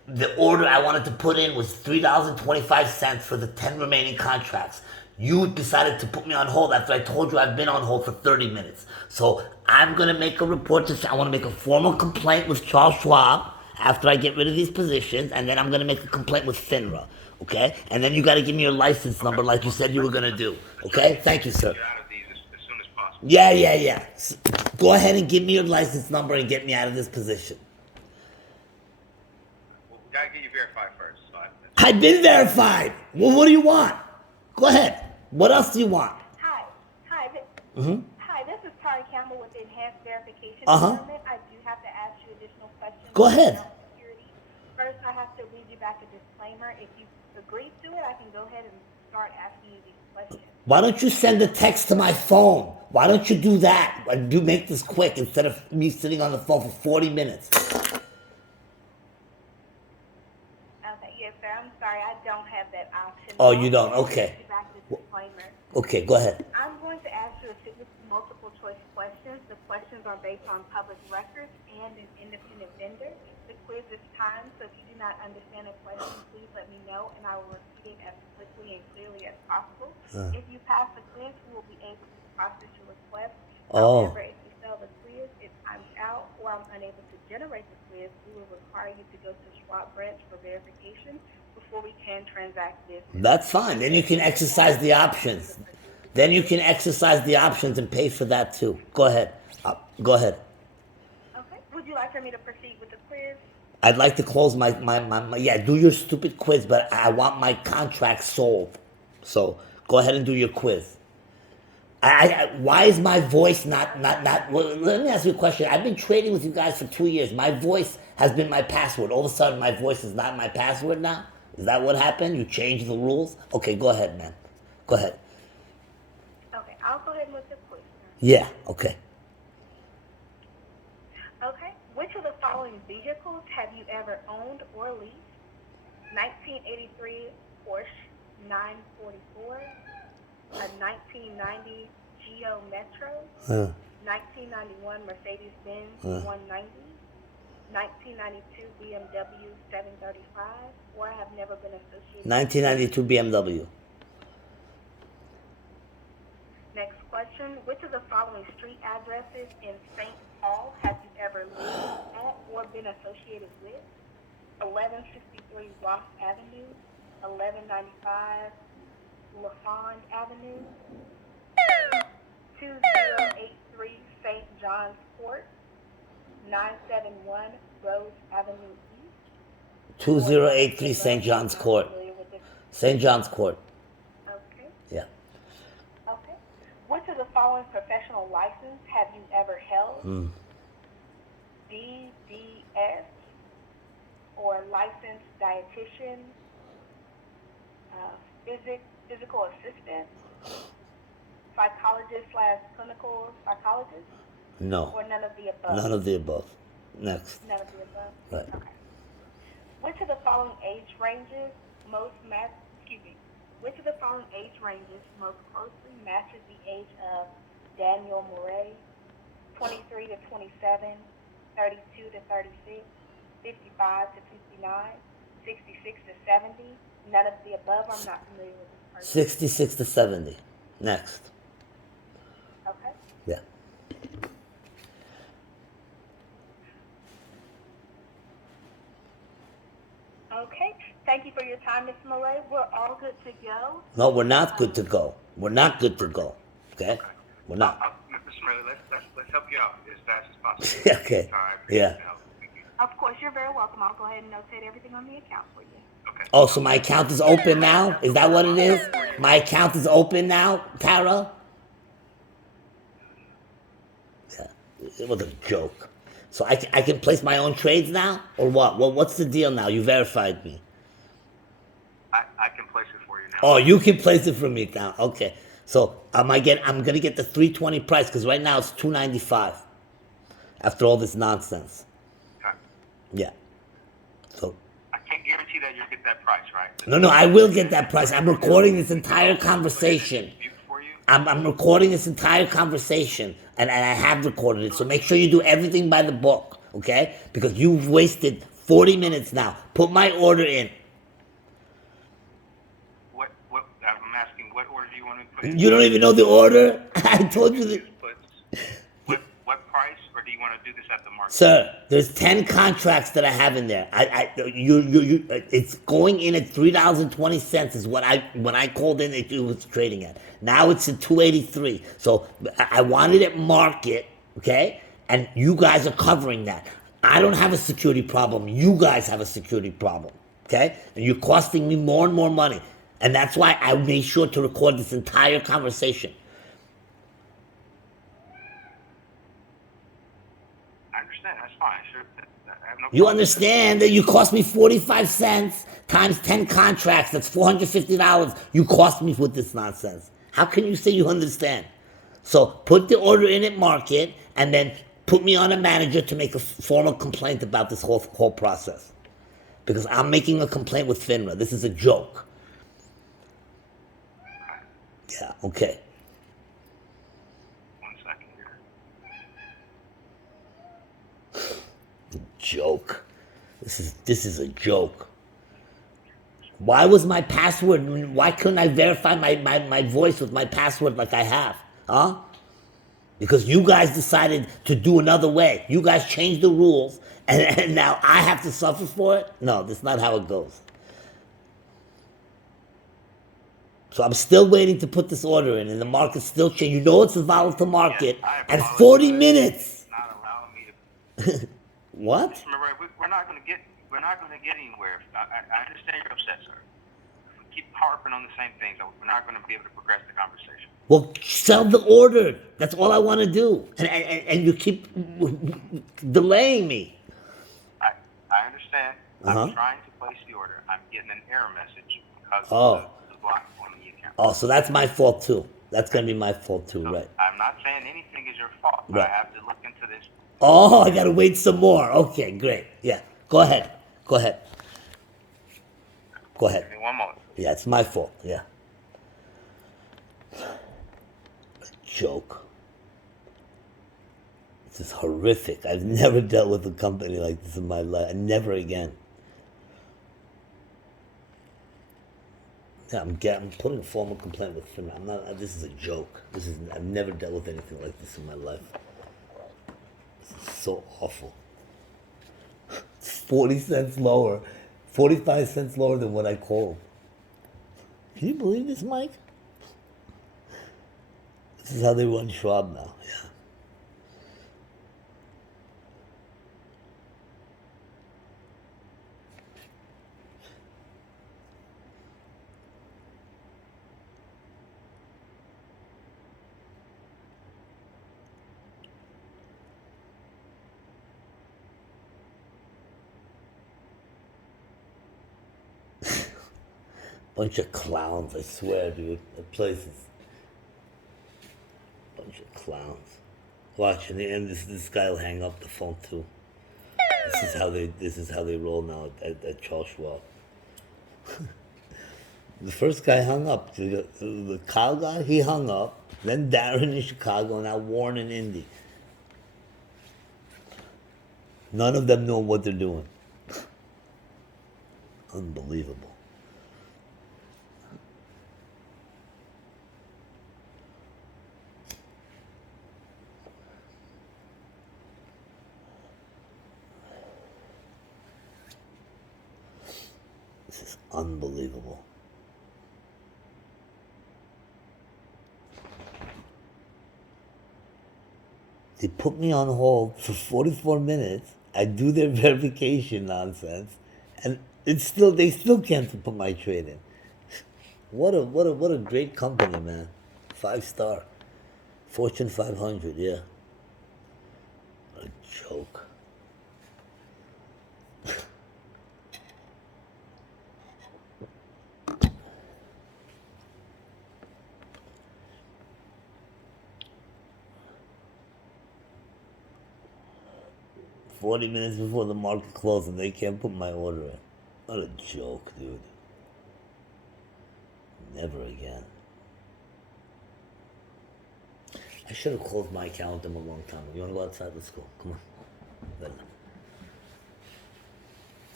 the order I wanted to put in was $3.25 for the 10 remaining contracts. You decided to put me on hold after I told you I've been on hold for 30 minutes. So I'm gonna make a report I want to make a formal complaint with Charles Schwab after I get rid of these positions, and then I'm gonna make a complaint with FINRA. Okay? And then you gotta give me your license number like you said you were gonna do. Okay? Thank you, sir. Get out of these as soon as possible. Yeah. Go ahead and give me your license number and get me out of this position. Well, we gotta get you verified first. So I've been verified. Well, what do you want? Go ahead. What else do you want? Hi. Hi. Mm-hmm. Hi, this is Tari Campbell with the Enhanced Verification Uh-huh. Department. I do have to ask you additional questions. Go ahead. about security. First, I have to read you back a disclaimer. If you agree to it, I can go ahead and start asking you these questions. Why don't you send a text to my phone? Why don't you do that? And do make this quick instead of me sitting on the phone for 40 minutes. Okay, yes, sir. I'm sorry. I don't have that option. Oh, you don't? I'll Okay. read you back the disclaimer. Okay, go ahead. I'm going to ask you a series of multiple choice questions. The questions are based on public records and an independent vendor. The quiz is timed, so if you do not understand a question, please let me know, and I will repeat it as quickly and clearly as possible. If you pass the quiz, we will be able to process your request. Oh. However, if you fail the quiz, it times out, or I'm unable to generate the quiz, we will require you to go to Schwab branch for verification before we can transact this. That's fine. Then you can exercise the options. Then you can exercise the options and pay for that too. Go ahead. Go ahead. Okay. Would you like for me to proceed with the quiz? I'd like to close my yeah, do your stupid quiz, but I want my contract solved. So go ahead and do your quiz. Why is my voice not, well, let me ask you a question. I've been trading with you guys for 2 years. My voice has been my password. All of a sudden, my voice is not my password now? Is that what happened? You changed the rules? Okay, go ahead, man. Go ahead. Okay, I'll go ahead with the quiz. Yeah, okay. Okay. Which of the following vehicles have you ever owned or leased? 1983 Porsche 944, a 1990 Geo Metro, 1991 Mercedes-Benz 190, 1992 BMW 735, or have never been associated. 1992 BMW. Next question. Which of the following street addresses in St. Paul have you ever lived at or been associated with? 1163 Ross Avenue, 1195 LaFond Avenue, 2083 St. John's Court, 971 Rose Avenue East. 2083 St. John's Court. St. John's Court. Okay. Yeah. Okay. Which of the following professional license have you ever held? DDS, or licensed dietitian, physical assistant, psychologist/clinical psychologist, No. or none of the above? None of the above. Next. None of the above? Right. Okay. Which of the following age ranges which of the following age ranges most closely matches the age of Daniel Murray? 23 to 27, 32 to 36, 55 to 59, 66 to 70. None of the above. I'm not familiar with this person. 66 to 70. Next. Okay. Yeah. Okay. Thank you for your time, Ms. Murray. We're all good to go. No, we're not good to go. We're not good to go. Okay? We're not. Mr. Murray, let's help you out as fast as possible. Okay. All right. Yeah. Thank you. Of course, you're very welcome. I'll go ahead and notate everything on the account for you. Okay. Oh, so my account is open now? Is that what it is? My account is open now, Tara? Yeah, it was a joke. So I can place my own trades now? Or what? Well, what's the deal now? You verified me. I can place it for you now. Oh, you can place it for me now. Okay. So I'm gonna get the 320 price because right now it's 295 after all this nonsense. Okay. Yeah. So I can't guarantee that you'll get that price, right? no, I will get that price. I'm recording this entire conversation. For you? I'm recording this entire conversation, and I have recorded it. So make sure you do everything by the book, okay? Because you've wasted 40 minutes now. Put my order in. What, I'm asking, what order do you want to put in? You don't even know the order? I told you that. What price, or do you want to do this at the market? Sir, there's 10 contracts that I have in there. It's going in at $3.20 is what when I called in, it was trading at. Now it's at 283. So I wanted it market, okay? And you guys are covering that. I don't have a security problem. You guys have a security problem, okay? And you're costing me more and more money. And that's why I made sure to record this entire conversation. I understand. That's fine. Sure. I have no You problem. understand that you cost me 45 cents times 10 contracts, that's $450 you cost me with this nonsense. How can you say you understand? So put the order in at market and then put me on a manager to make a formal complaint about this whole process. Because I'm making a complaint with FINRA. This is a joke. Yeah, okay. 1 second here. Joke. This is a joke. Why was my password, why couldn't I verify my voice with my password like I have? Huh? Because you guys decided to do another way. You guys changed the rules and now I have to suffer for it? No, that's not how it goes. So I'm still waiting to put this order in and the market's still changing. You know it's a volatile market and 40 minutes. Not allowing me to. What? Just remember, we're not going to get anywhere. I understand you're upset, sir. If we keep harping on the same things, we're not going to be able to progress the conversation. Well, sell the order. That's all I want to do. And you keep delaying me. I understand. Uh-huh. I'm trying to place the order. I'm getting an error message because Oh. of the block on the account. Oh, so that's my fault too. That's going to be my fault too, So right? I'm not saying anything is your fault, but Right. I have to look into this. Oh, I got to wait some more. Okay, great. Yeah, go ahead. Go ahead. Go ahead. Give me 1 moment. Yeah, it's my fault. Yeah. Joke. This is horrific. I've never dealt with a company like this in my life. Never again. Yeah, I'm putting a formal complaint with FINRA. I'm not. This is a joke. I've never dealt with anything like this in my life. This is so awful. It's 40 cents lower, 45 cents lower than what I called. Can you believe this, Mike? This is how they run Schwab now. Yeah. Bunch of clowns, I swear, dude. The place is bunch of clowns. Watch, in the end, this guy will hang up the phone too. This is how they roll now at Charles Schwab. The first guy hung up. The Kyle guy, he hung up. Then Darren in Chicago, now Warren in Indy. None of them know what they're doing. Unbelievable. This is unbelievable. They put me on hold for 44 minutes. I do their verification nonsense, and they still can't put my trade in. What a great company, man. 5-star, Fortune 500, yeah. What a joke. $40 minutes before the market closed and they can't put my order in. What a joke, dude. Never again. I should have closed my account with them a long time ago. You want to go outside? Let's go. Come on.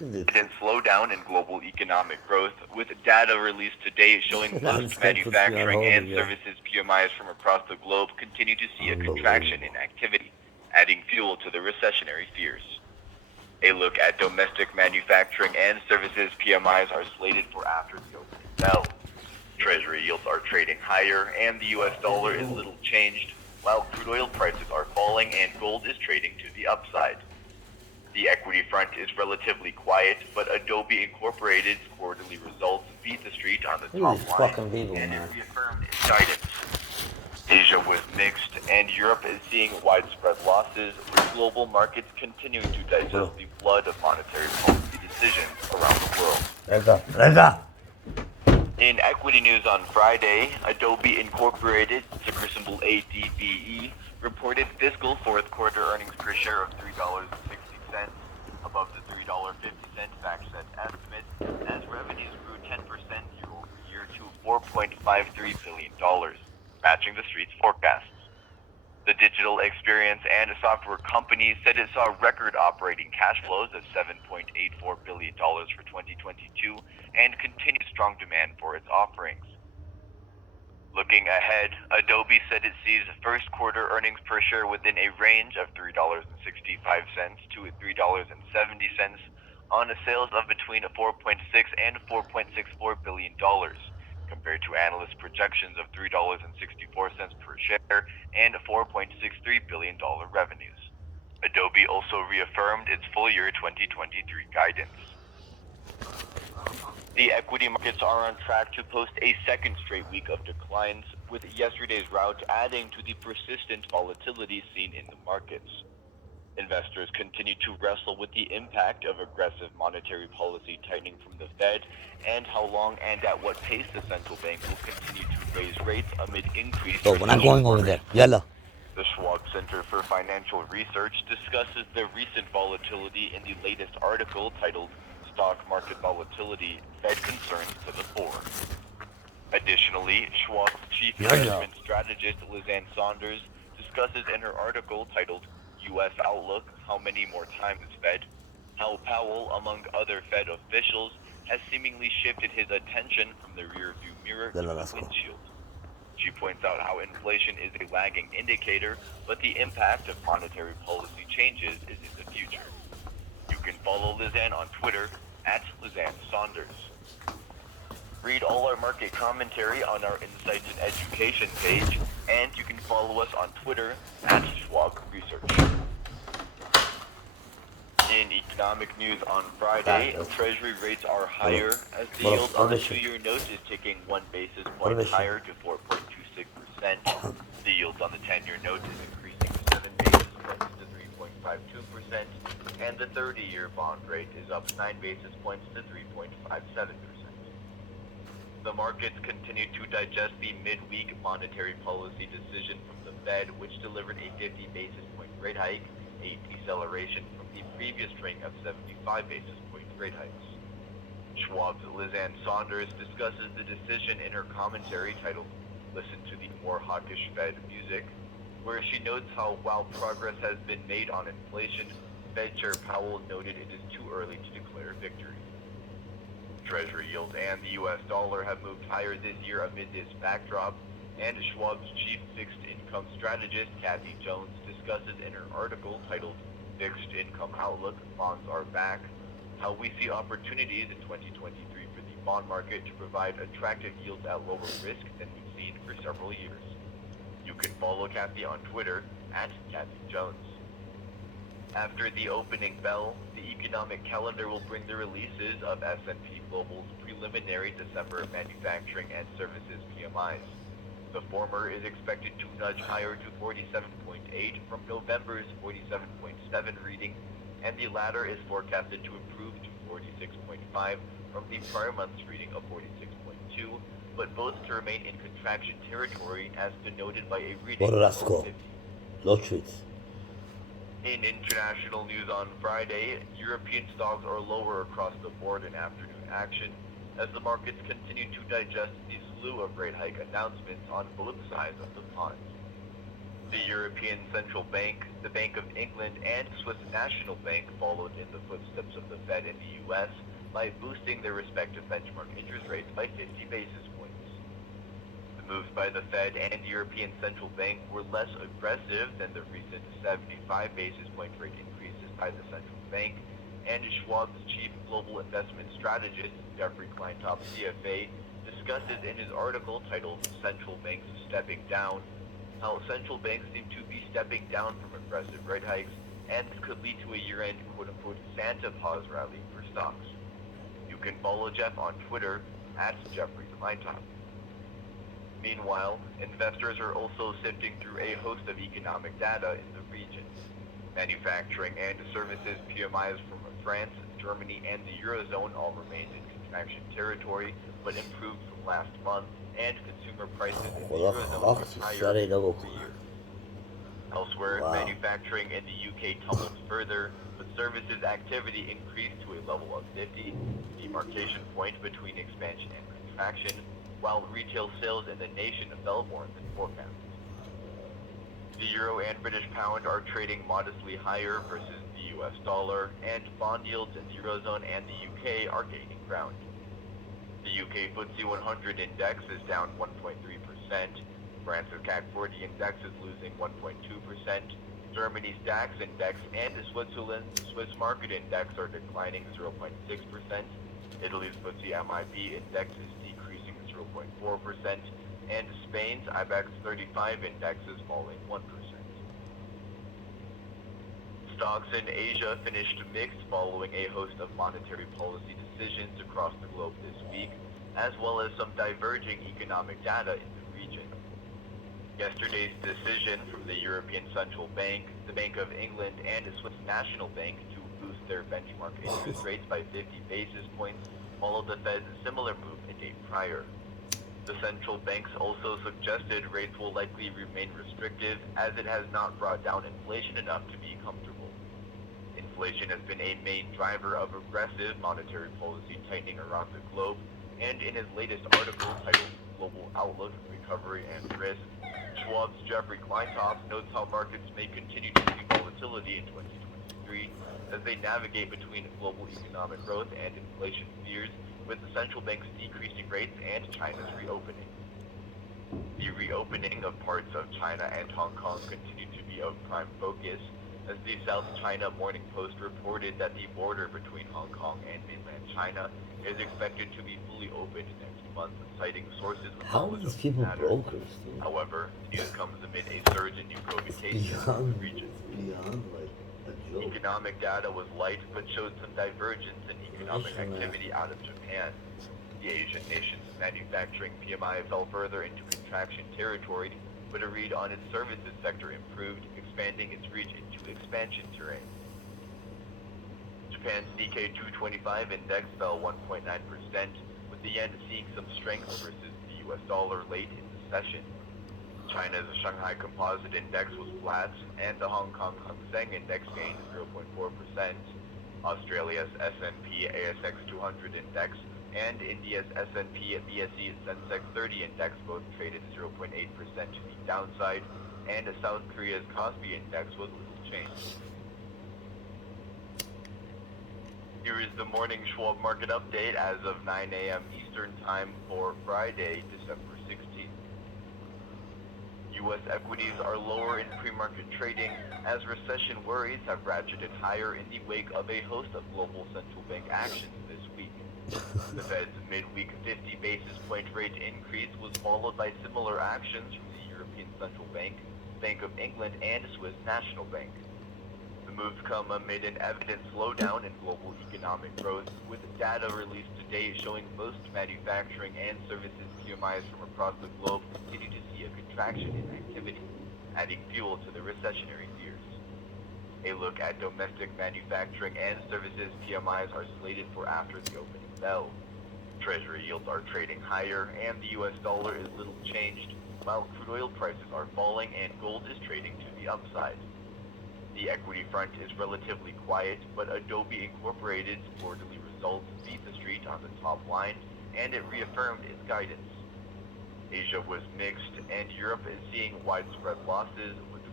slowdown in global economic growth, with data released today showing most manufacturing and services PMIs from across the globe continue to see a contraction in activity, adding fuel to the recessionary fears. A look at domestic manufacturing and services PMIs are slated for after the opening bell. Treasury yields are trading higher, and the U.S. dollar is little changed, while crude oil prices are falling and gold is trading to the upside. The equity front is relatively quiet, but Adobe Incorporated's quarterly results beat the street on the top line, and it reaffirmed its guidance. Asia was mixed, and Europe is seeing widespread losses, with global markets continuing to digest the flood of monetary policy decisions around the world. In equity news on Friday, Adobe Incorporated, ticker symbol ADBE, reported fiscal fourth quarter earnings per share of $3.60, above the $3.50 fact-set estimate, as revenues grew 10% year-over-year to $4.53 billion, matching the street's forecasts. The digital experience and software company said it saw record operating cash flows of $7.84 billion for 2022 and continued strong demand for its offerings. Looking ahead, Adobe said it sees first quarter earnings per share within a range of $3.65 to $3.70 on a sales of between $4.6 and $4.64 billion, compared to analyst projections of $3.64 per share and $4.63 billion revenues. Adobe also reaffirmed its full year 2023 guidance. The equity markets are on track to post a second straight week of declines, with yesterday's rout adding to the persistent volatility seen in the markets. Investors continue to wrestle with the impact of aggressive monetary policy tightening from the Fed and how long and at what pace the central bank will continue to raise rates amid increased So we're not going over there. Yalla. The Schwab Center for Financial Research discusses the recent volatility in the latest article titled Stock Market Volatility, Fed Concerns to the Fore. Additionally, Schwab's chief investment strategist Lizanne Saunders discusses in her article titled U.S. Outlook, How Many More Times Fed, how Powell, among other Fed officials, has seemingly shifted his attention from the rearview mirror to the windshield. She points out how inflation is a lagging indicator, but the impact of monetary policy changes is in the future. You can follow Lizanne on Twitter at Lizanne Saunders. Read all our market commentary on our Insights and Education page, and you can follow us on Twitter at Schwab Research. In economic news on Friday, Treasury rates are higher as the yield on the 2-year note is ticking 1 basis point higher to 4.26%. The yield on the 10-year note is increasing 7 basis points to 3.52%, and the 30-year bond rate is up 9 basis points to 3.57%. The markets continue to digest the midweek monetary policy decision from the Fed, which delivered a 50 basis point rate hike, a deceleration from the previous string of 75 basis point rate hikes. Schwab's Lizanne Saunders discusses the decision in her commentary titled Listen to the More Hawkish Fed Music, where she notes how while progress has been made on inflation, Fed Chair Powell noted it is too early to declare victory. Treasury yields and the U.S. dollar have moved higher this year amid this backdrop, and Schwab's chief fixed income strategist, Kathy Jones, discusses in her article titled Fixed Income Outlook, Bonds Are Back, how we see opportunities in 2023 for the bond market to provide attractive yields at lower risk than we've seen for several years. You can follow Kathy on Twitter at Kathy Jones. After the opening bell, the economic calendar will bring the releases of S&P Global's preliminary December manufacturing and services PMIs. The former is expected to nudge higher to 47.8 from November's 47.7 reading, and the latter is forecasted to improve to 46.5 from the prior month's reading of 46.2, but both to remain in contraction territory as denoted by a reading of 50. Low treats. In international news on Friday, European stocks are lower across the board in afternoon action as the markets continue to digest the slew of rate hike announcements on both sides of the pond. The European Central Bank, the Bank of England, and Swiss National Bank followed in the footsteps of the Fed in the U.S. by boosting their respective benchmark interest rates by 50 basis points. The moves by the Fed and European Central Bank were less aggressive than the recent 75 basis point rate increases by the central bank, and Schwab's chief global investment strategist, Jeffrey Kleintop, CFA, discusses in his article titled Central Banks Stepping Down how central banks seem to be stepping down from aggressive rate hikes, and this could lead to a year-end quote-unquote Santa pause rally for stocks. You can follow Jeff on Twitter at Jeffrey Kleintop. Meanwhile, investors are also sifting through a host of economic data in the region. Manufacturing and services PMIs from France, Germany, and the Eurozone all remained in contraction territory, but improved from last month, and consumer prices in the Eurozone were higher year-over-year. Elsewhere, Wow. manufacturing in the UK tumbled further, but services activity increased to a level of 50, demarcation point between expansion and contraction, while retail sales in the nation fell more than forecast. The euro and British pound are trading modestly higher versus the US dollar, and bond yields in the Eurozone and the UK are gaining ground. The UK FTSE 100 index is down 1.3%, France's CAC 40 index is losing 1.2%, Germany's DAX index and Switzerland's Swiss market index are declining 0.6%, Italy's FTSE MIB index is decreasing 0.4%, and Spain's IBEX 35 index is falling 1%. Stocks in Asia finished mixed following a host of monetary policy decisions across the globe this week, as well as some diverging economic data in the region. Yesterday's decision from the European Central Bank, the Bank of England, and the Swiss National Bank to boost their benchmark interest rates by 50 basis points followed the Fed's similar move a day prior. The central banks also suggested rates will likely remain restrictive as it has not brought down inflation enough to be comfortable. Inflation has been a main driver of aggressive monetary policy tightening around the globe, and in his latest article titled Global Outlook, Recovery and Risk, Schwab's Jeffrey Kleintop notes how markets may continue to see volatility in 2023 as they navigate between global economic growth and inflation fears, with the central banks decreasing rates and China's reopening. The reopening of parts of China and Hong Kong continue to be of prime focus, as the South China Morning Post reported that the border between Hong Kong and mainland China is expected to be fully opened next month, citing sources with How are knowledge these of the people matter. brokers, dude? However, the news comes amid a surge in new COVID cases in Beyond, the region. beyond like a joke. Economic data was light, but showed some divergence in economic activity out of Japan. The Asian nation's manufacturing PMI fell further into contraction territory, but a read on its services sector improved, expanding its reach into expansion terrain. Japan's Nikkei 225 index fell 1.9%, with the yen seeing some strength versus the US dollar late in the session. China's Shanghai Composite Index was flat, and the Hong Kong Hang Seng Index gained 0.4%. Australia's S&P ASX 200 Index and India's S&P BSE Sensex 30 Index both traded 0.8% to the downside, and South Korea's Kospi Index was little changed. Here is the morning Schwab market update as of 9 a.m. Eastern Time for Friday, December 16th. U.S. equities are lower in pre-market trading as recession worries have ratcheted higher in the wake of a host of global central bank actions this week. The Fed's midweek 50 basis point rate increase was followed by similar actions from the European Central Bank, Bank of England, and Swiss National Bank. The moves come amid an evident slowdown in global economic growth, with data released today showing most manufacturing and services PMIs from across the globe continue to see a contraction in activity, adding fuel to the recessionary fears. A look at domestic manufacturing and services PMIs are slated for after the opening bell. Treasury yields are trading higher, and the US dollar is little changed, while crude oil prices are falling and gold is trading to the upside. The equity front is relatively quiet, but Adobe Incorporated's quarterly results beat the street on the top line, and it reaffirmed its guidance. Asia was mixed, and Europe is seeing widespread losses, with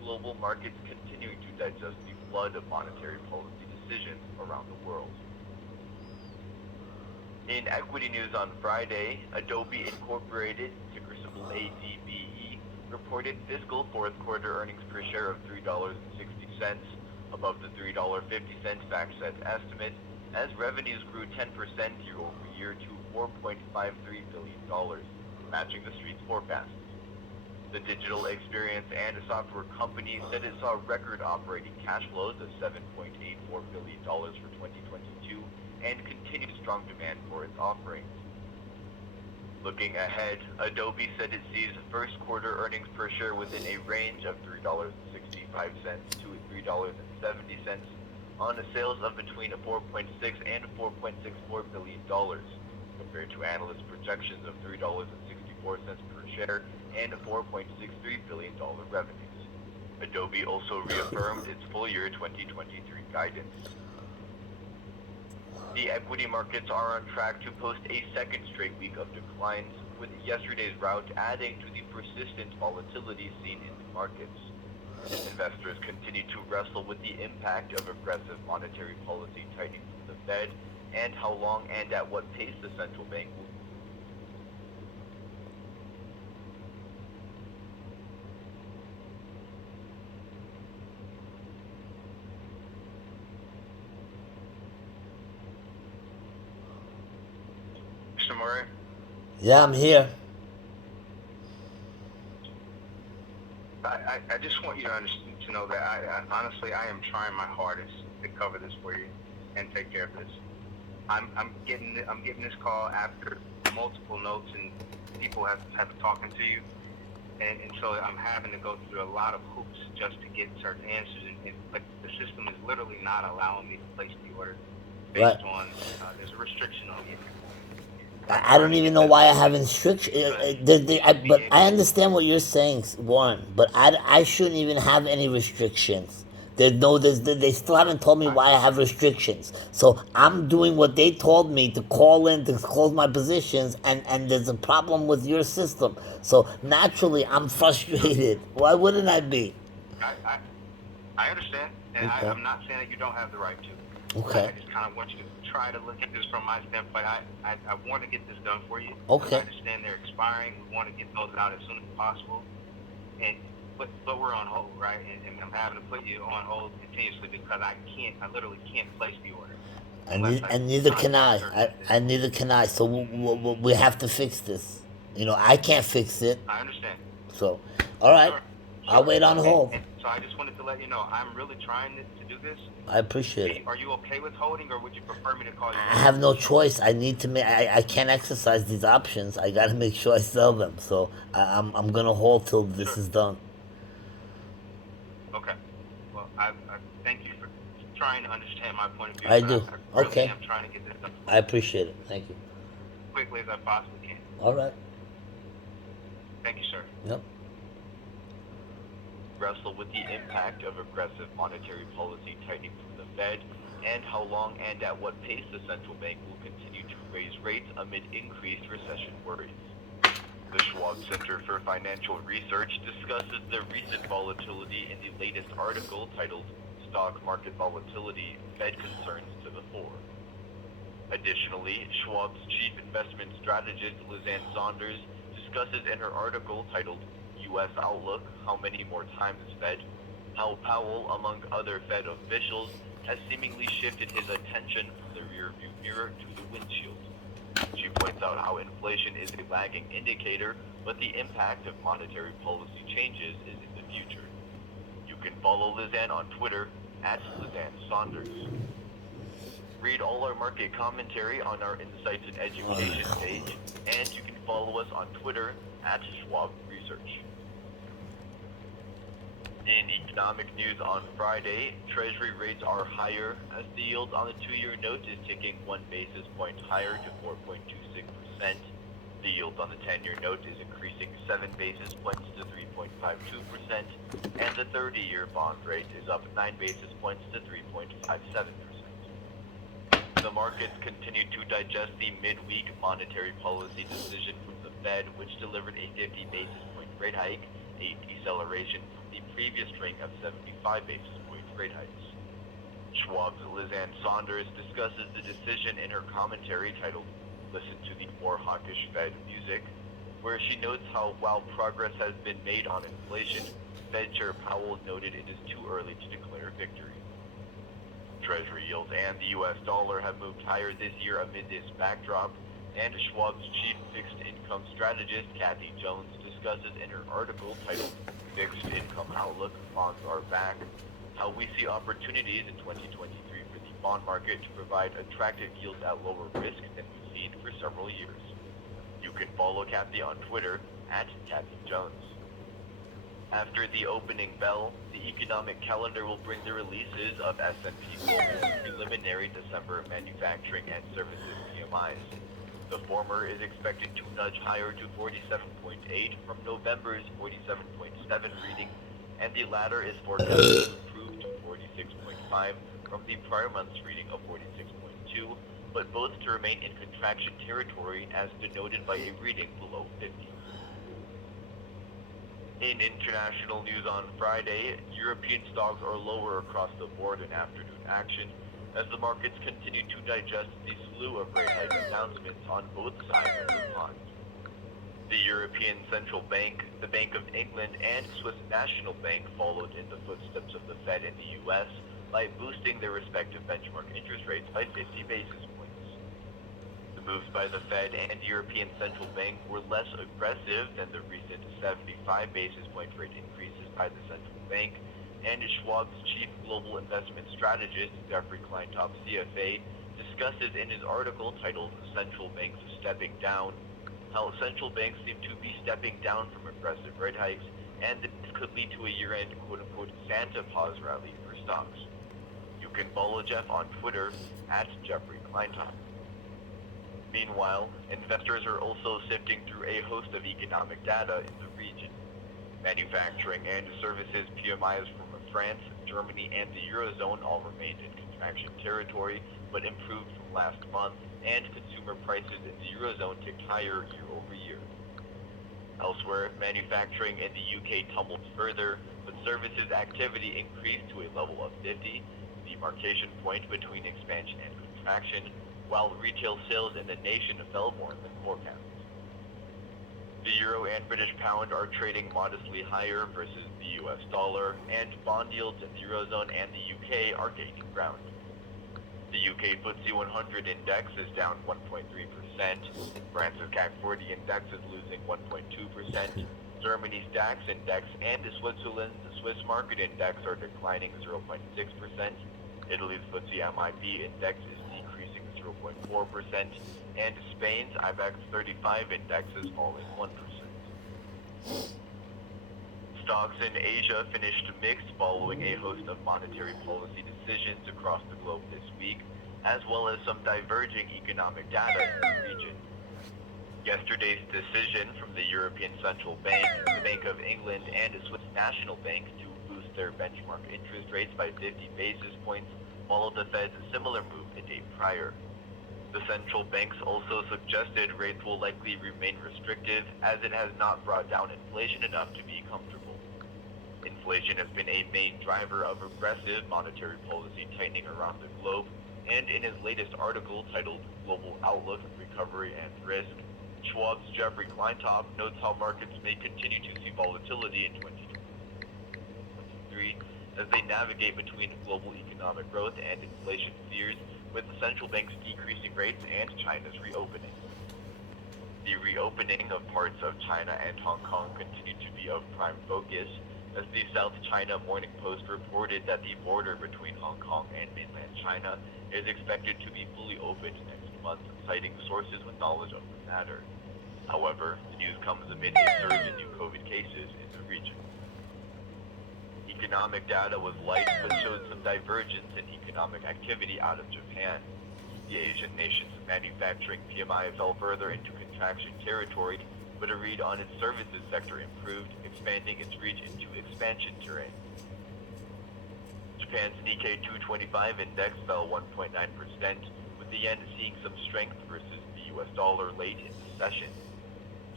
global markets continue to digest the flood of monetary policy decisions around the world. In equity news on Friday, Adobe Incorporated, ticker symbol ADBE, reported fiscal fourth quarter earnings per share of $3.60, above the $3.50 FactSet estimate, as revenues grew 10% year over year to $4.53 billion, matching the street's forecast. The digital experience and software company said it saw record operating cash flows of $7.84 billion for 2022 and continued strong demand for its offerings. Looking ahead, Adobe said it sees first quarter earnings per share within a range of $3.65 to $3.70 on a sales of between $4.6 and $4.64 billion, compared to analyst projections of $3.64 per share and $4.63 billion revenues. Adobe also reaffirmed its full year 2023 guidance. The equity markets are on track to post a second straight week of declines, with yesterday's rout adding to the persistent volatility seen in the markets. Investors continue to wrestle with the impact of aggressive monetary policy tightening from the Fed and how long and at what pace the central bank will. Mr. Murray? Yeah, I'm here. I just want you to understand, to know that I honestly, I am trying my hardest to cover this for you and take care of this. I'm getting this call after multiple notes and people have talking to you, and so I'm having to go through a lot of hoops just to get certain answers, but the system is literally not allowing me to place the order based on there's a restriction on it. I don't even know why I have instruction. But I understand what you're saying, Warren. But I shouldn't even have any restrictions. They still haven't told me why I have restrictions. So I'm doing what they told me to call in to close my positions, and there's a problem with your system. So naturally, I'm frustrated. Why wouldn't I be? I understand, and Okay. I'm not saying that you don't have the right to. Okay. I just kind of want you to try to look at this from my standpoint. I want to get this done for you. Okay. I understand they're expiring. We want to get those out as soon as possible. But we're on hold, right? And I'm having to put you on hold continuously because I literally can't place the order. And neither can I. And neither can I. So we have to fix this. I can't fix it. I understand. So, all right. Sure. I'll wait on hold. And so I just wanted to let you know I'm really trying to do this. I appreciate it. Are you okay with holding, or would you prefer me to call you? I have no choice. I need to make. I can't exercise these options. I got to make sure I sell them. So I'm gonna hold till this Sure. is done. Okay. Well, I thank you for trying to understand my point of view. I but do. I really Okay. am trying to get this done I appreciate it. Thank you. as quickly as I possibly can. All right. Thank you, sir. Yep. Wrestle with the impact of aggressive monetary policy tightening from the Fed and how long and at what pace the central bank will continue to raise rates amid increased recession worries. The Schwab Center for Financial Research discusses the recent volatility in the latest article titled Stock Market Volatility, Fed Concerns to the Fore. Additionally, Schwab's chief investment strategist Lizanne Saunders discusses in her article titled U.S. Outlook, How Many More Times Fed, how Powell, among other Fed officials, has seemingly shifted his attention from the rearview mirror to the windshield. She points out how inflation is a lagging indicator, but the impact of monetary policy changes is in the future. You can follow Lizanne on Twitter at Lizanne Saunders. Read all our market commentary on our Insights and Education page, and you can follow us on Twitter at Schwab Research. In economic news on Friday, Treasury rates are higher as the yield on the 2-year note is ticking 1 basis point higher to 4.26%. The yield on the 10-year note is increasing 7 basis points to 3.52%, and the 30-year bond rate is up 9 basis points to 3.57%. The markets continue to digest the midweek monetary policy decision from the Fed, which delivered a 50 basis point rate hike, a deceleration from the previous string of 75 basis point rate hikes. Schwab's Lizanne Saunders discusses the decision in her commentary titled Listen to the More Hawkish Fed Music, where she notes how while progress has been made on inflation, Fed Chair Powell noted it is too early to declare victory. Treasury yields and the U.S. dollar have moved higher this year amid this backdrop, and Schwab's chief fixed income strategist, Kathy Jones, discusses in her article titled Fixed Income Outlook, Bonds Are Back, how we see opportunities in 2023 for the bond market to provide attractive yields at lower risk than we've seen for several years. You can follow Kathy on Twitter at Kathy Jones. After the opening bell, the economic calendar will bring the releases of S&P Global's preliminary December manufacturing and services PMIs. The former is expected to nudge higher to 47.8 from November's 47.7 reading, and the latter is forecasted to improve to 46.5 from the prior month's reading of 46.2, but both to remain in contraction territory as denoted by a reading below 50. In international news on Friday, European stocks are lower across the board in afternoon action as the markets continue to digest the slew of rate hike announcements on both sides of the pond. The European Central Bank, the Bank of England, and Swiss National Bank followed in the footsteps of the Fed in the U.S. by boosting their respective benchmark interest rates by 50 basis points. The moves by the Fed and European Central Bank were less aggressive than the recent 75 basis point rate increases by the central bank, and Schwab's chief global investment strategist, Jeffrey Kleintop, CFA, discusses in his article titled Central Banks Stepping Down how central banks seem to be stepping down from aggressive rate hikes, and this could lead to a year-end quote-unquote Santa pause rally for stocks. You can follow Jeff on Twitter at Jeffrey Kleintop. Meanwhile, investors are also sifting through a host of economic data in the region. Manufacturing and services PMIs from France, Germany, and the Eurozone all remained in contraction territory, but improved from last month, and consumer prices in the Eurozone ticked higher year over year. Elsewhere, manufacturing in the UK tumbled further, but services activity increased to a level of 50, the demarcation point between expansion and contraction, while retail sales in the nation fell more than forecast. The euro and British pound are trading modestly higher versus the US dollar, and bond yields in the Eurozone and the UK are gaining ground. The UK FTSE 100 index is down 1.3%, France's CAC 40 index is losing 1.2%, Germany's DAX index and Switzerland's Swiss market index are declining 0.6%, Italy's FTSE MIB index is decreasing 0.4%, and Spain's IBEX 35 index is falling 1%. Stocks in Asia finished mixed following a host of monetary policy decisions across the globe this week, as well as some diverging economic data in the region. Yesterday's decision from the European Central Bank, the Bank of England, and the Swiss National Bank to boost their benchmark interest rates by 50 basis points followed the Fed's similar move a day prior. The central banks also suggested rates will likely remain restrictive as it has not brought down inflation enough to be comfortable. Inflation has been a main driver of aggressive monetary policy tightening around the globe, and in his latest article titled Global Outlook, Recovery and Risk, Schwab's Jeffrey Kleintop notes how markets may continue to see volatility in 2023 as they navigate between global economic growth and inflation fears, with the central banks decreasing rates and China's reopening. The reopening of parts of China and Hong Kong continue to be of prime focus, as the South China Morning Post reported that the border between Hong Kong and mainland China is expected to be fully opened next month, citing sources with knowledge of the matter. However, the news comes amid a surge in new COVID cases in the region. Economic data was light but showed some divergence in economic activity out of Japan. The Asian nation's manufacturing PMI fell further into contraction territory, but a read on its services sector improved, expanding its reach into expansion terrain. Japan's Nikkei 225 index fell 1.9%, with the yen seeing some strength versus the US dollar late in the session.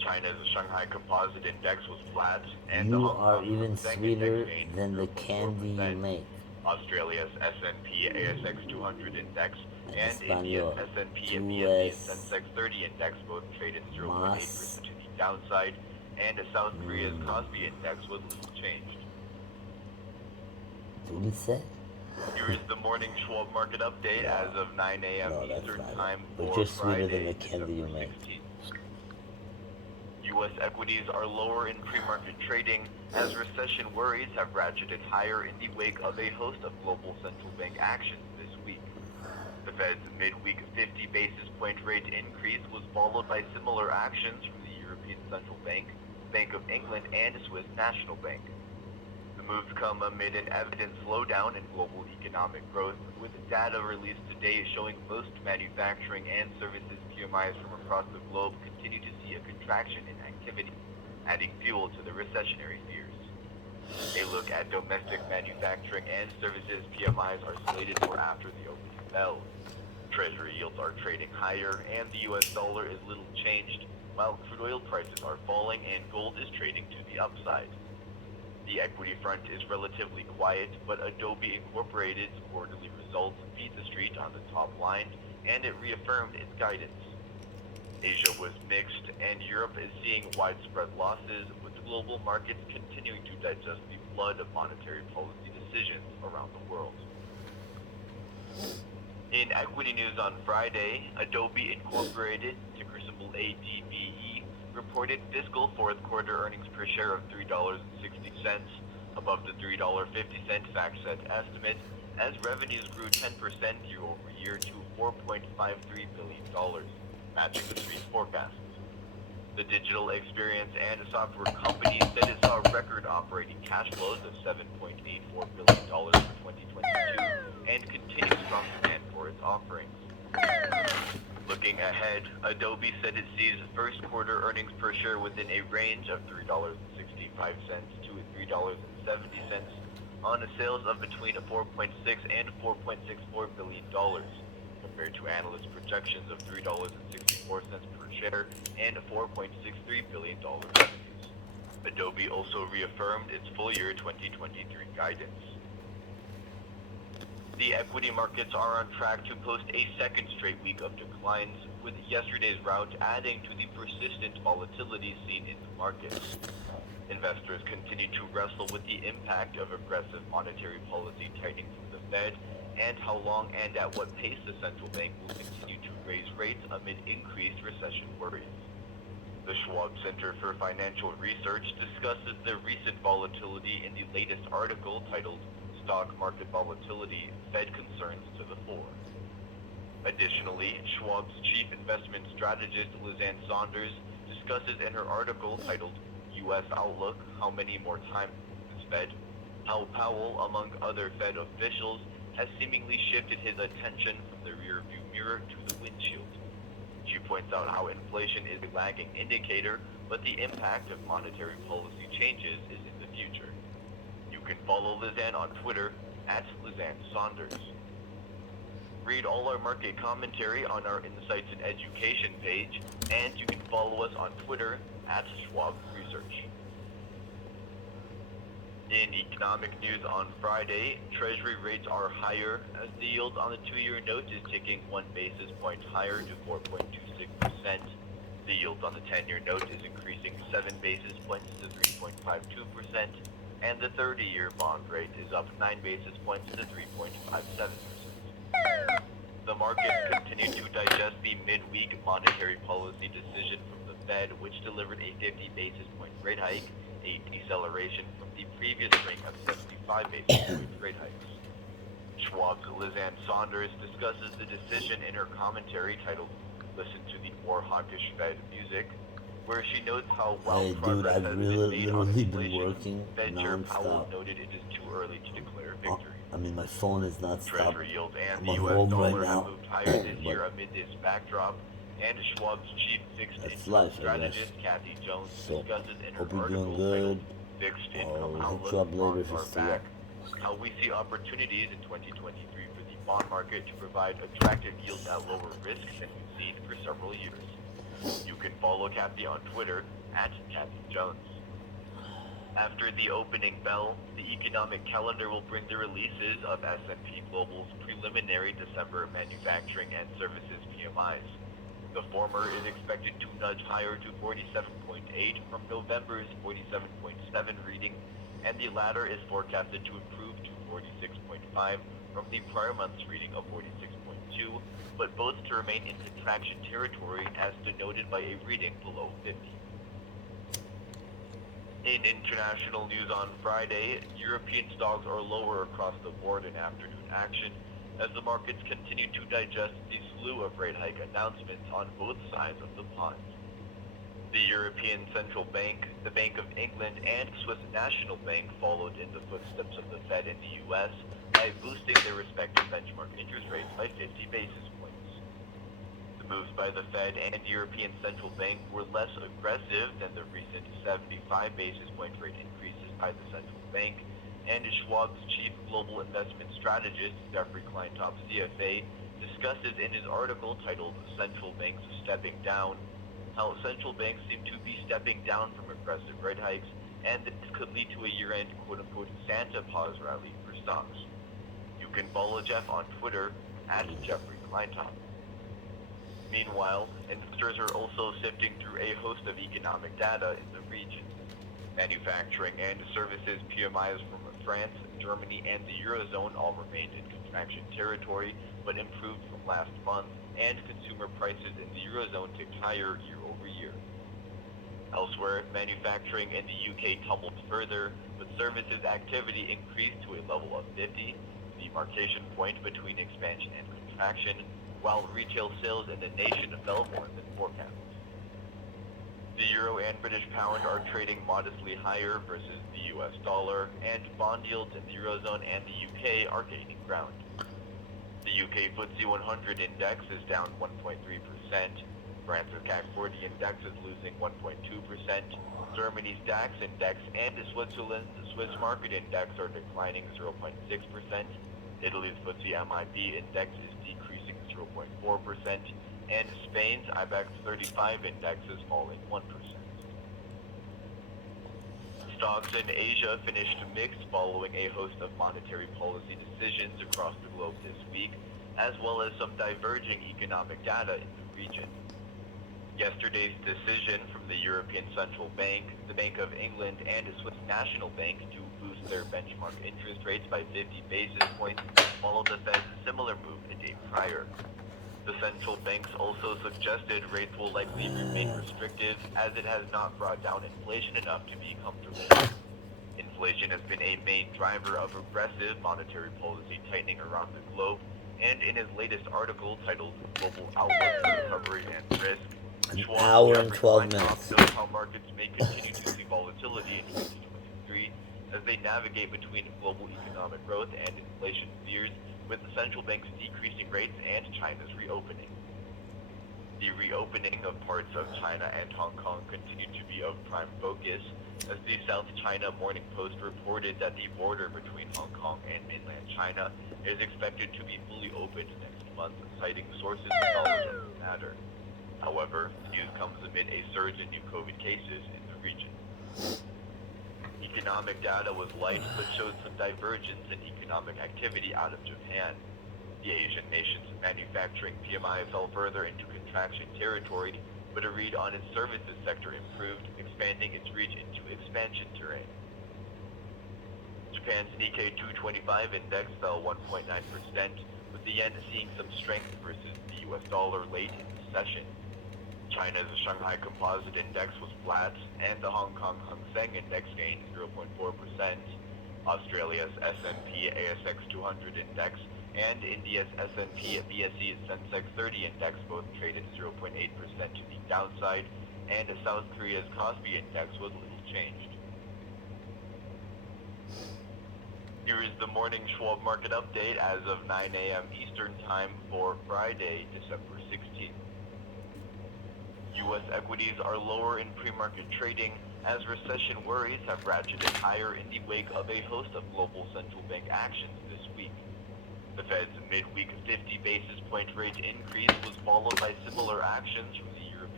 China's Shanghai Composite Index was flat, and the You Hong are Kong even Hang Seng Index sweeter gained than the 0.4%. candy you make. Australia's S&P ASX 200 Index En and India's español, S&P tú BMD and es Sensex 30 Index both traded 0.8% más to the downside, and South Korea's Kospi Index was little changed. dulce. Here is the morning Schwab market update as of 9 a.m. No, that's Eastern not Time it. But for you're sweeter than the Friday, candy you December make. 16th. U.S. equities are lower in pre-market trading as recession worries have ratcheted higher in the wake of a host of global central bank actions this week. The Fed's midweek 50 basis point rate increase was followed by similar actions from the European Central Bank, Bank of England, and Swiss National Bank. The moves come amid an evident slowdown in global economic growth, with data released today showing most manufacturing and services PMIs from across the globe continue to see a contraction in activity, adding fuel to the recessionary fears. A look at domestic manufacturing and services PMIs are slated for after the opening bell. Treasury yields are trading higher, and the U.S. dollar is little changed, while crude oil prices are falling and gold is trading to the upside. The equity front is relatively quiet, but Adobe Incorporated's quarterly results beat the street on the top line, and it reaffirmed its guidance. Asia was mixed, and Europe is seeing widespread losses, with the global markets continuing to digest the flood of monetary policy decisions around the world. In equity news on Friday, Adobe Incorporated, ticker symbol ADBE, reported fiscal fourth quarter earnings per share of $3.60, above the $3.50 FactSet estimate, as revenues grew 10% year over year to $4.53 billion, matching the street's forecasts. The digital experience and software company said it saw record operating cash flows of $7.84 billion for 2022 and continued strong demand for its offerings. Looking ahead, Adobe said it sees first quarter earnings per share within a range of $3.65 to $3.70 on a sales of between $4.6 and $4.64 billion, compared to analyst projections of $3.64 per share and $4.63 billion revenues. Adobe also reaffirmed its full year 2023 guidance. The equity markets are on track to post a second straight week of declines, with yesterday's rout adding to the persistent volatility seen in the markets. Investors continue to wrestle with the impact of aggressive monetary policy tightening from the Fed and how long and at what pace the central bank will continue to raise rates amid increased recession worries. The Schwab Center for Financial Research discusses the recent volatility in the latest article titled Stock Market Volatility, Fed Concerns to the Fore. Additionally, Schwab's chief investment strategist Lizanne Saunders discusses in her article titled U.S. Outlook, How Many More Times This Fed, how Powell, among other Fed officials, has seemingly shifted his attention from the rearview mirror to the windshield. She points out how inflation is a lagging indicator, but the impact of monetary policy changes is in the future. You can follow Lizanne on Twitter at Lizanne Saunders. Read all our market commentary on our Insights and Education page, and you can follow us on Twitter at Schwab Research. In economic news on Friday, Treasury rates are higher as the yield on the 2-year note is ticking 1 basis point higher to 4.26%. The yield on the 10-year note is increasing 7 basis points to 3.52%, and the 30-year bond rate is up 9 basis points to 3.57%. The markets continue to digest the midweek monetary policy decision from the Fed, which delivered a 50 basis point rate hike, a deceleration from the previous string of 75 basis point rate hikes. Schwab's Lizanne Saunders discusses the decision in her commentary titled Listen to the More Hawkish Fed Music, where she notes how while Hey, dude, progress I've has been made on literally been inflation, working Fed Chair Powell non-stop. noted it is too early to declare victory. I mean, my phone is not stopped. Treasury yields and I'm the on U.S. home right dollar have now. moved higher this But year amid this backdrop, and Schwab's chief fixed that's income life, I guess. strategist Kathy Jones So, discusses in her hope you're doing article good. titled Fixed Income I'll hit Outlook, you up later if Bonds you're Are still Back, up. how we see opportunities in 2023 for the bond market to provide attractive yields at lower risk than we've seen for several years. You can follow Kathy on Twitter at Kathy Jones. After the opening bell, the economic calendar will bring the releases of S&P Global's preliminary December manufacturing and services PMIs. The former is expected to nudge higher to 47.8 from November's 47.7 reading, and the latter is forecasted to improve to 46.5 from the prior month's reading of 46.2, but both to remain in contraction territory as denoted by a reading below 50. In international news on Friday, European stocks are lower across the board in afternoon action as the markets continue to digest the slew of rate hike announcements on both sides of the pond. The European Central Bank, the Bank of England, and Swiss National Bank followed in the footsteps of the Fed in the U.S. by boosting their respective benchmark interest rates by 50 basis points. The moves by the Fed and European Central Bank were less aggressive than the recent 75 basis point rate increases by the central bank, and Schwab's chief global investment strategist, Jeffrey Kleintop, CFA, discusses in his article titled Central Banks Stepping Down how central banks seem to be stepping down from aggressive rate hikes, and this could lead to a year-end quote-unquote Santa pause rally for stocks. You can follow Jeff on Twitter at Jeffrey Kleintop. Meanwhile, investors are also sifting through a host of economic data in the region. Manufacturing and services PMIs from France, Germany, and the Eurozone all remained in contraction territory, but improved from last month, and consumer prices in the Eurozone ticked higher year over year. Elsewhere, manufacturing in the UK tumbled further, but services activity increased to a level of 50, the demarcation point between expansion and contraction, while retail sales in the nation fell more than forecast. The euro and British pound are trading modestly higher versus the US dollar, and bond yields in the Eurozone and the UK are gaining ground. The UK FTSE 100 index is down 1.3%, France's CAC 40 index is losing 1.2%, Germany's DAX index and Switzerland's Swiss market index are declining 0.6%, Italy's FTSE MIB index is decreasing 0.4%, and Spain's IBEX 35 index is falling 1%. Stocks in Asia finished mixed following a host of monetary policy decisions across the globe this week, as well as some diverging economic data in the region. Yesterday's decision from the European Central Bank, the Bank of England, and the Swiss National Bank to boost their benchmark interest rates by 50 basis points followed the Fed's similar move a day prior. The central banks also suggested rates will likely remain restrictive as it has not brought down inflation enough to be comfortable. Inflation has been a main driver of aggressive monetary policy tightening around the globe, and in his latest article titled Global Outlook for Recovery and Risk, An hour and 12 minutes. Notes how markets may continue to see volatility in 2023 as they navigate between global economic growth and inflation fears, with the central banks decreasing rates and China's reopening. The reopening of parts of China and Hong Kong continued to be of prime focus, as the South China Morning Post reported that the border between Hong Kong and mainland China is expected to be fully opened next month, citing sources of knowledge on the matter. However, the news comes amid a surge in new COVID cases in the region. Economic data was light, but showed some divergence in economic activity out of Japan. The Asian nation's manufacturing PMI fell further into contraction territory, but a read on its services sector improved, expanding its reach into expansion terrain. Japan's Nikkei 225 index fell 1.9%, with the yen seeing some strength versus the US dollar late in the session. China's Shanghai Composite Index was flat, and the Hong Kong Hang Seng Index gained 0.4%. Australia's S&P ASX 200 Index and India's S&P BSE Sensex 30 Index both traded 0.8% to the downside, and South Korea's Kospi Index was little changed. Here is the morning Schwab market update as of 9 a.m. Eastern Time for Friday, December 16th. U.S. equities are lower in pre-market trading as recession worries have ratcheted higher in the wake of a host of global central bank actions this week. The Fed's midweek 50 basis point rate increase was followed by similar actions from the European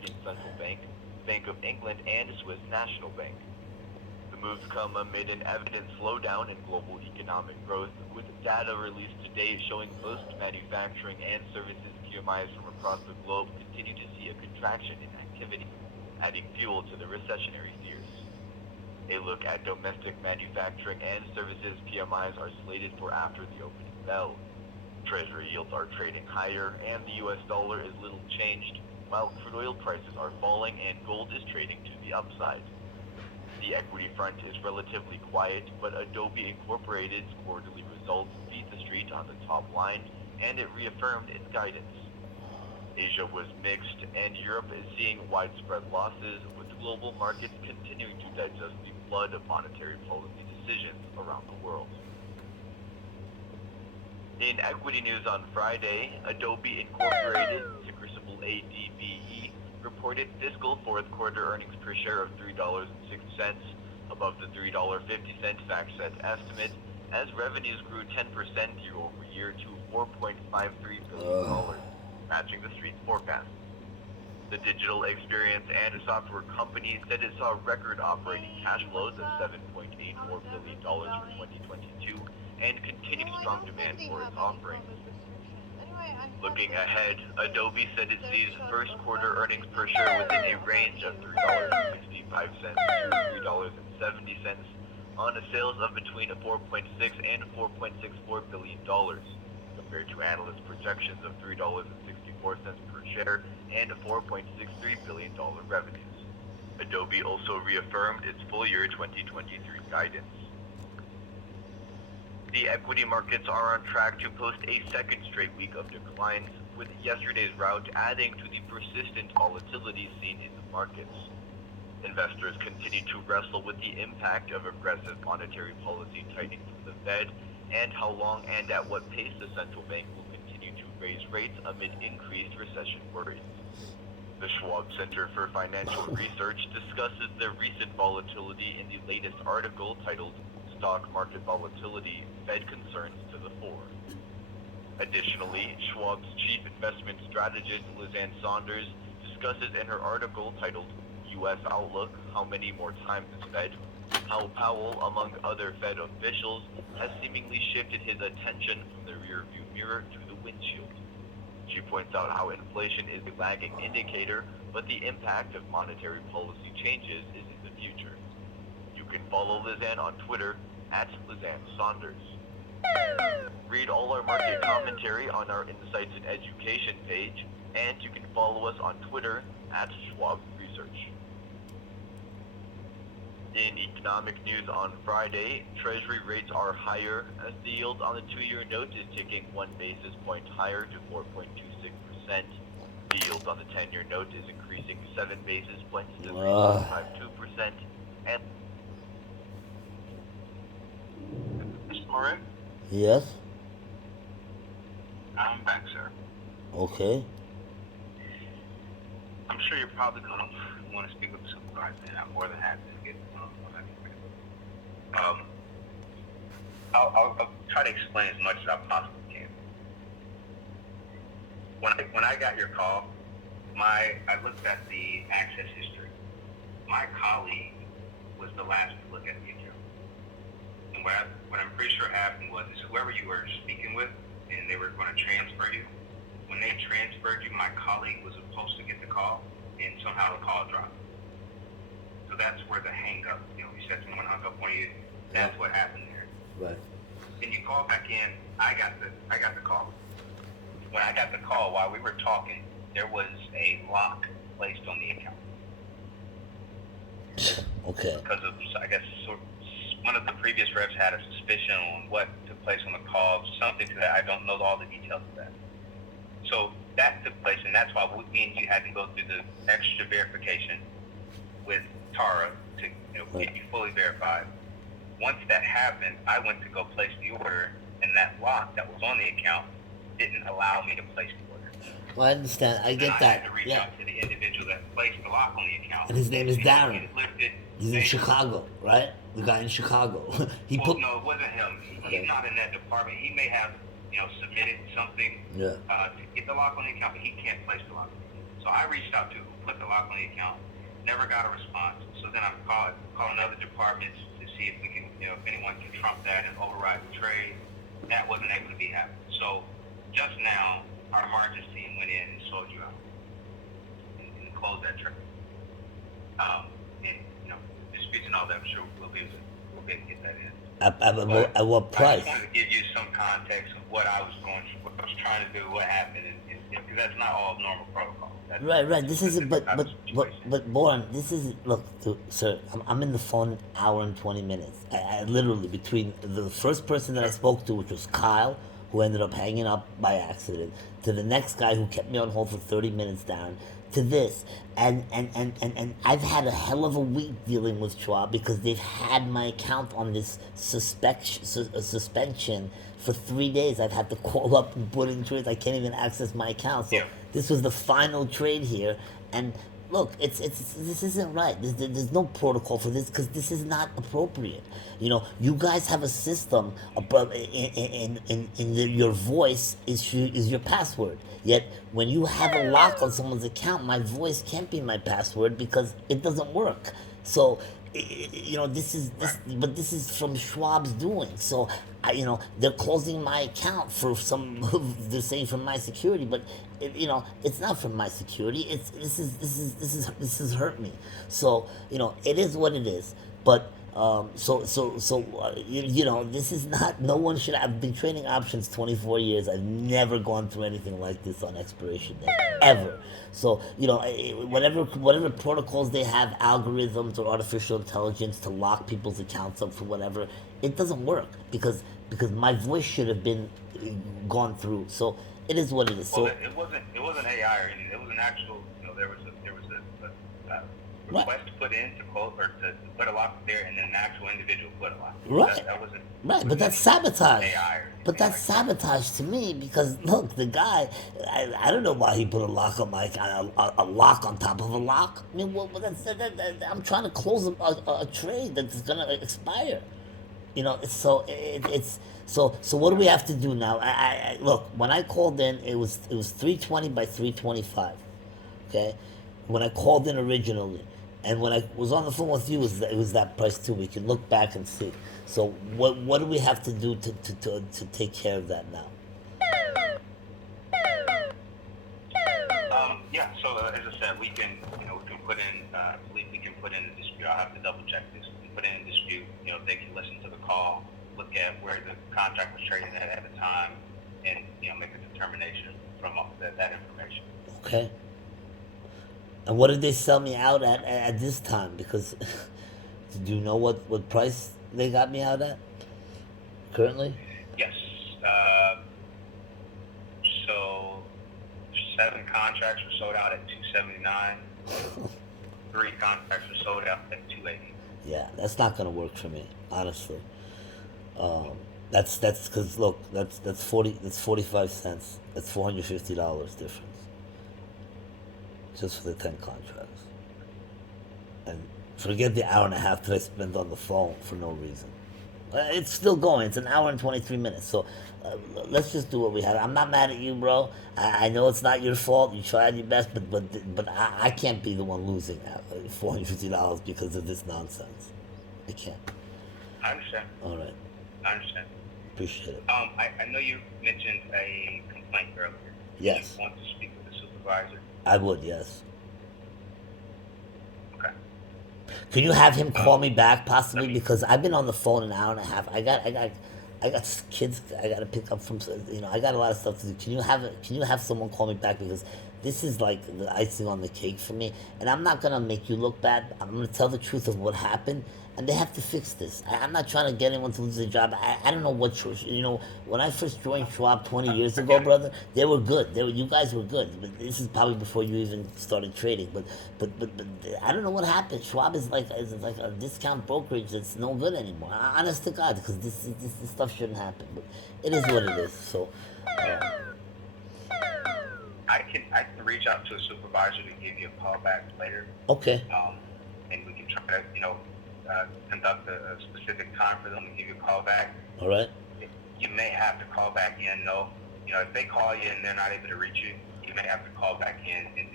European Central Bank, Bank of England, and Swiss National Bank. The moves come amid an evident slowdown in global economic growth, with data released today showing most manufacturing and services PMIs from across the globe continue to see a contraction in activity, adding fuel to the recessionary fears. A look at domestic manufacturing and services PMIs are slated for after the opening bell. Treasury yields are trading higher, and the US dollar is little changed, while crude oil prices are falling and gold is trading to the upside. The equity front is relatively quiet, but Adobe Incorporated's quarterly results beat the street on the top line, and it reaffirmed its guidance. Asia was mixed, and Europe is seeing widespread losses, with global markets continuing to digest the flood of monetary policy decisions around the world. In equity news on Friday, Adobe Incorporated, ticker symbol ADBE, reported fiscal fourth quarter earnings per share of $3.06, above the $3.50 FactSet estimate, as revenues grew 10% year over year to $4.53 billion, matching the street's forecast. The digital experience and software company said it saw record operating cash flows of $7.84 billion for 2022 and continued strong demand for its offerings. Looking ahead, Adobe said it sees first quarter earnings per share within a range of $3.65 to $3.70 on a sales of between $4.6 and $4.64 billion, compared to analyst projections of $3.64 per share and $4.63 billion revenues. Adobe also reaffirmed its full year 2023 guidance. The equity markets are on track to post a second straight week of declines, with yesterday's rout adding to the persistent volatility seen in the markets. Investors continue to wrestle with the impact of aggressive monetary policy tightening from the Fed and how long and at what pace the central bank will continue to raise rates amid increased recession worries. The Schwab Center for Financial Research discusses the recent volatility in the latest article titled Stock Market Volatility, Fed Concerns to the Fore. Additionally, Schwab's chief investment strategist Lizanne Saunders discusses in her article titled U.S. Outlook, How Many More Times is Fed, how Powell, among other Fed officials, has seemingly shifted his attention from the rearview mirror to the windshield. She points out how inflation is a lagging indicator, but the impact of monetary policy changes is in the future. You can follow Lizanne on Twitter at Lizanne Saunders. Read all our market commentary on our Insights and Education page, and you can follow us on Twitter at Schwab Research. In economic news on Friday, Treasury rates are higher as the yield on the 2-year note is ticking 1 basis point higher to 4.26%. The yield on the 10-year note is increasing 7 basis points to 3.52%. And Mr. Moran? Yes? I'm back, sir. Okay. I'm sure you're probably going to want to speak with the supervisor, and I'm more than happy to get on that. I'll try to explain as much as I possibly can. When I got your call, I looked at the access history. My colleague was the last to look at the account. And what I'm pretty sure happened was whoever you were speaking with, and they were going to transfer you, when they transferred you, my colleague was supposed to get the call, and somehow the call dropped. So that's where the hang up, you said someone hung up on you. That's what happened there. Right. Then you call back in. I got the call. When I got the call, while we were talking, there was a lock placed on the account. Okay. Because of, I guess, one of the previous reps had a suspicion on what took place on the call, something to that. I don't know all the details of that. So that took place, and that's why me and you had to go through the extra verification with Tara to get you fully verified. Once that happened, I went to go place the order, and that lock that was on the account didn't allow me to place the order. Well, I understand. I get I that. had to reach out to the individual that placed the lock on the account. And his name is Darren. He's in They- Chicago, right? The guy in Chicago. No, it wasn't him. He's not in that department. He may have, submitted something to get the lock on the account, but he can't place the lock. So I reached out to who put the lock on the account, never got a response. So then I calling other departments to see if we can, if anyone can trump that and override the trade. That wasn't able to be happened. So just now, our margins team went in and sold you out and closed that trade. And disputes and all that, I'm sure we'll be able to get that in. At what I price? just wanted to give you some context of what I was trying to do, what happened, and because that's not all normal protocol. That's Right. This is, specific type of situation. but, Boren, this is, look, sir, I'm in the phone an hour and 20 minutes. I literally, between the first person that I spoke to, which was Kyle, who ended up hanging up by accident, to the next guy who kept me on hold for 30 minutes down, to this, and I've had a hell of a week dealing with Schwab because they've had my account on this suspension for 3 days. I've had to call up and put in trades. I can't even access my account. So Yeah. this was the final trade here, and look, this isn't right. There's no protocol for this because this is not appropriate. You guys have a system above your voice is your password. Yet when you have a lock on someone's account, my voice can't be my password because it doesn't work. So this is from Schwab's doing. So they're closing my account for some. They're saying for my security, but it's not for my security. This has hurt me. So it is what it is. But this is not. No one should. I've been trading options 24 years. I've never gone through anything like this on expiration day ever. So whatever protocols they have, algorithms or artificial intelligence to lock people's accounts up for whatever, it doesn't work because my voice should have been gone through. So it is what it is. Well, So it wasn't AI or anything. It was an actual. There was a request put in to quote or to put a lock there, and then an actual individual put a lock. Right. That wasn't. Right, but that's sabotage. AI or But that's sabotage to me because look, the guy, I don't know why he put a lock on my a lock on top of a lock. I mean, I'm trying to close a trade that's gonna expire. So what do we have to do now? I look, when I called in, it was 320 by 325. Okay, when I called in originally, and when I was on the phone with you, it was that price too. We can look back and see. So what do we have to do to take care of that now? Yeah. So as I said, we can put in we can put in a dispute. I'll have to double check this. We can put in a dispute. They can listen to the call, look at where the contract was traded at the time, and make a determination from that information. Okay. And what did they sell me out at this time? Because do you know what price they got me out at currently? Yes. So 7 contracts were sold out at $279. 3 contracts were sold out at $280. Yeah, that's not gonna work for me, honestly. That's because look, that's 45 cents. That's $450 difference just for the 10 contracts. And forget the hour and a half that I spent on the phone for no reason. It's still going. It's an hour and 23 minutes. So let's just do what we have. I'm not mad at you, bro. I know it's not your fault. You tried your best, but I can't be the one losing $450 because of this nonsense. I can't. I understand. All right. I understand. Appreciate it. I know you mentioned a complaint earlier. Yes. You want to speak with the supervisor? I would, yes. Okay. Can you have him call me back possibly? Because I've been on the phone an hour and a half. I got kids I got to pick up from. I got a lot of stuff to do. Can you have someone call me back because this is like the icing on the cake for me, and I'm not gonna make you look bad. I'm gonna tell the truth of what happened, and they have to fix this. I'm not trying to get anyone to lose their job. I don't know what when I first joined Schwab 20 years ago, brother, they were good. You guys were good. But this is probably before you even started trading. But I don't know what happened. Schwab is like a discount brokerage that's no good anymore. Honest to God, because this stuff shouldn't happen. But it is what it is. So. I can reach out to a supervisor to give you a call back later. Okay. And we can try to conduct a specific time for them to give you a call back. All right. You may have to call back in though. If they call you and they're not able to reach you, you may have to call back in and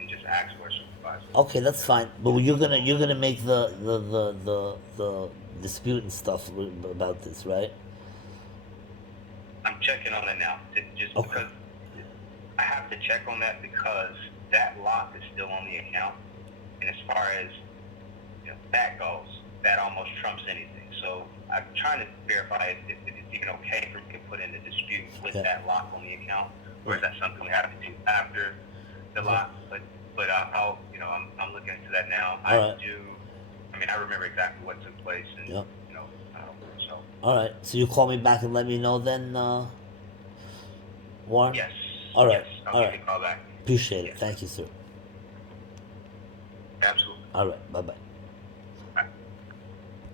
just ask for a supervisor. Okay, that's fine. But you're gonna make the dispute and stuff about this, right? I'm checking on it now, just Okay. because I have to check on that because that lock is still on the account, and as far as that goes, that almost trumps anything. So I'm trying to verify if it's even okay for me to put in a dispute with Yeah. that lock on the account, or is that something we have to do after the lock? But I'll I'm looking into that now. All right. I remember exactly what took place, and Yep. so All right. So you call me back and let me know then, Warren. yes, All right. yes, I'll All give right. you a call back. Appreciate it. Yes. Thank you, sir. Absolutely. All right. Bye bye.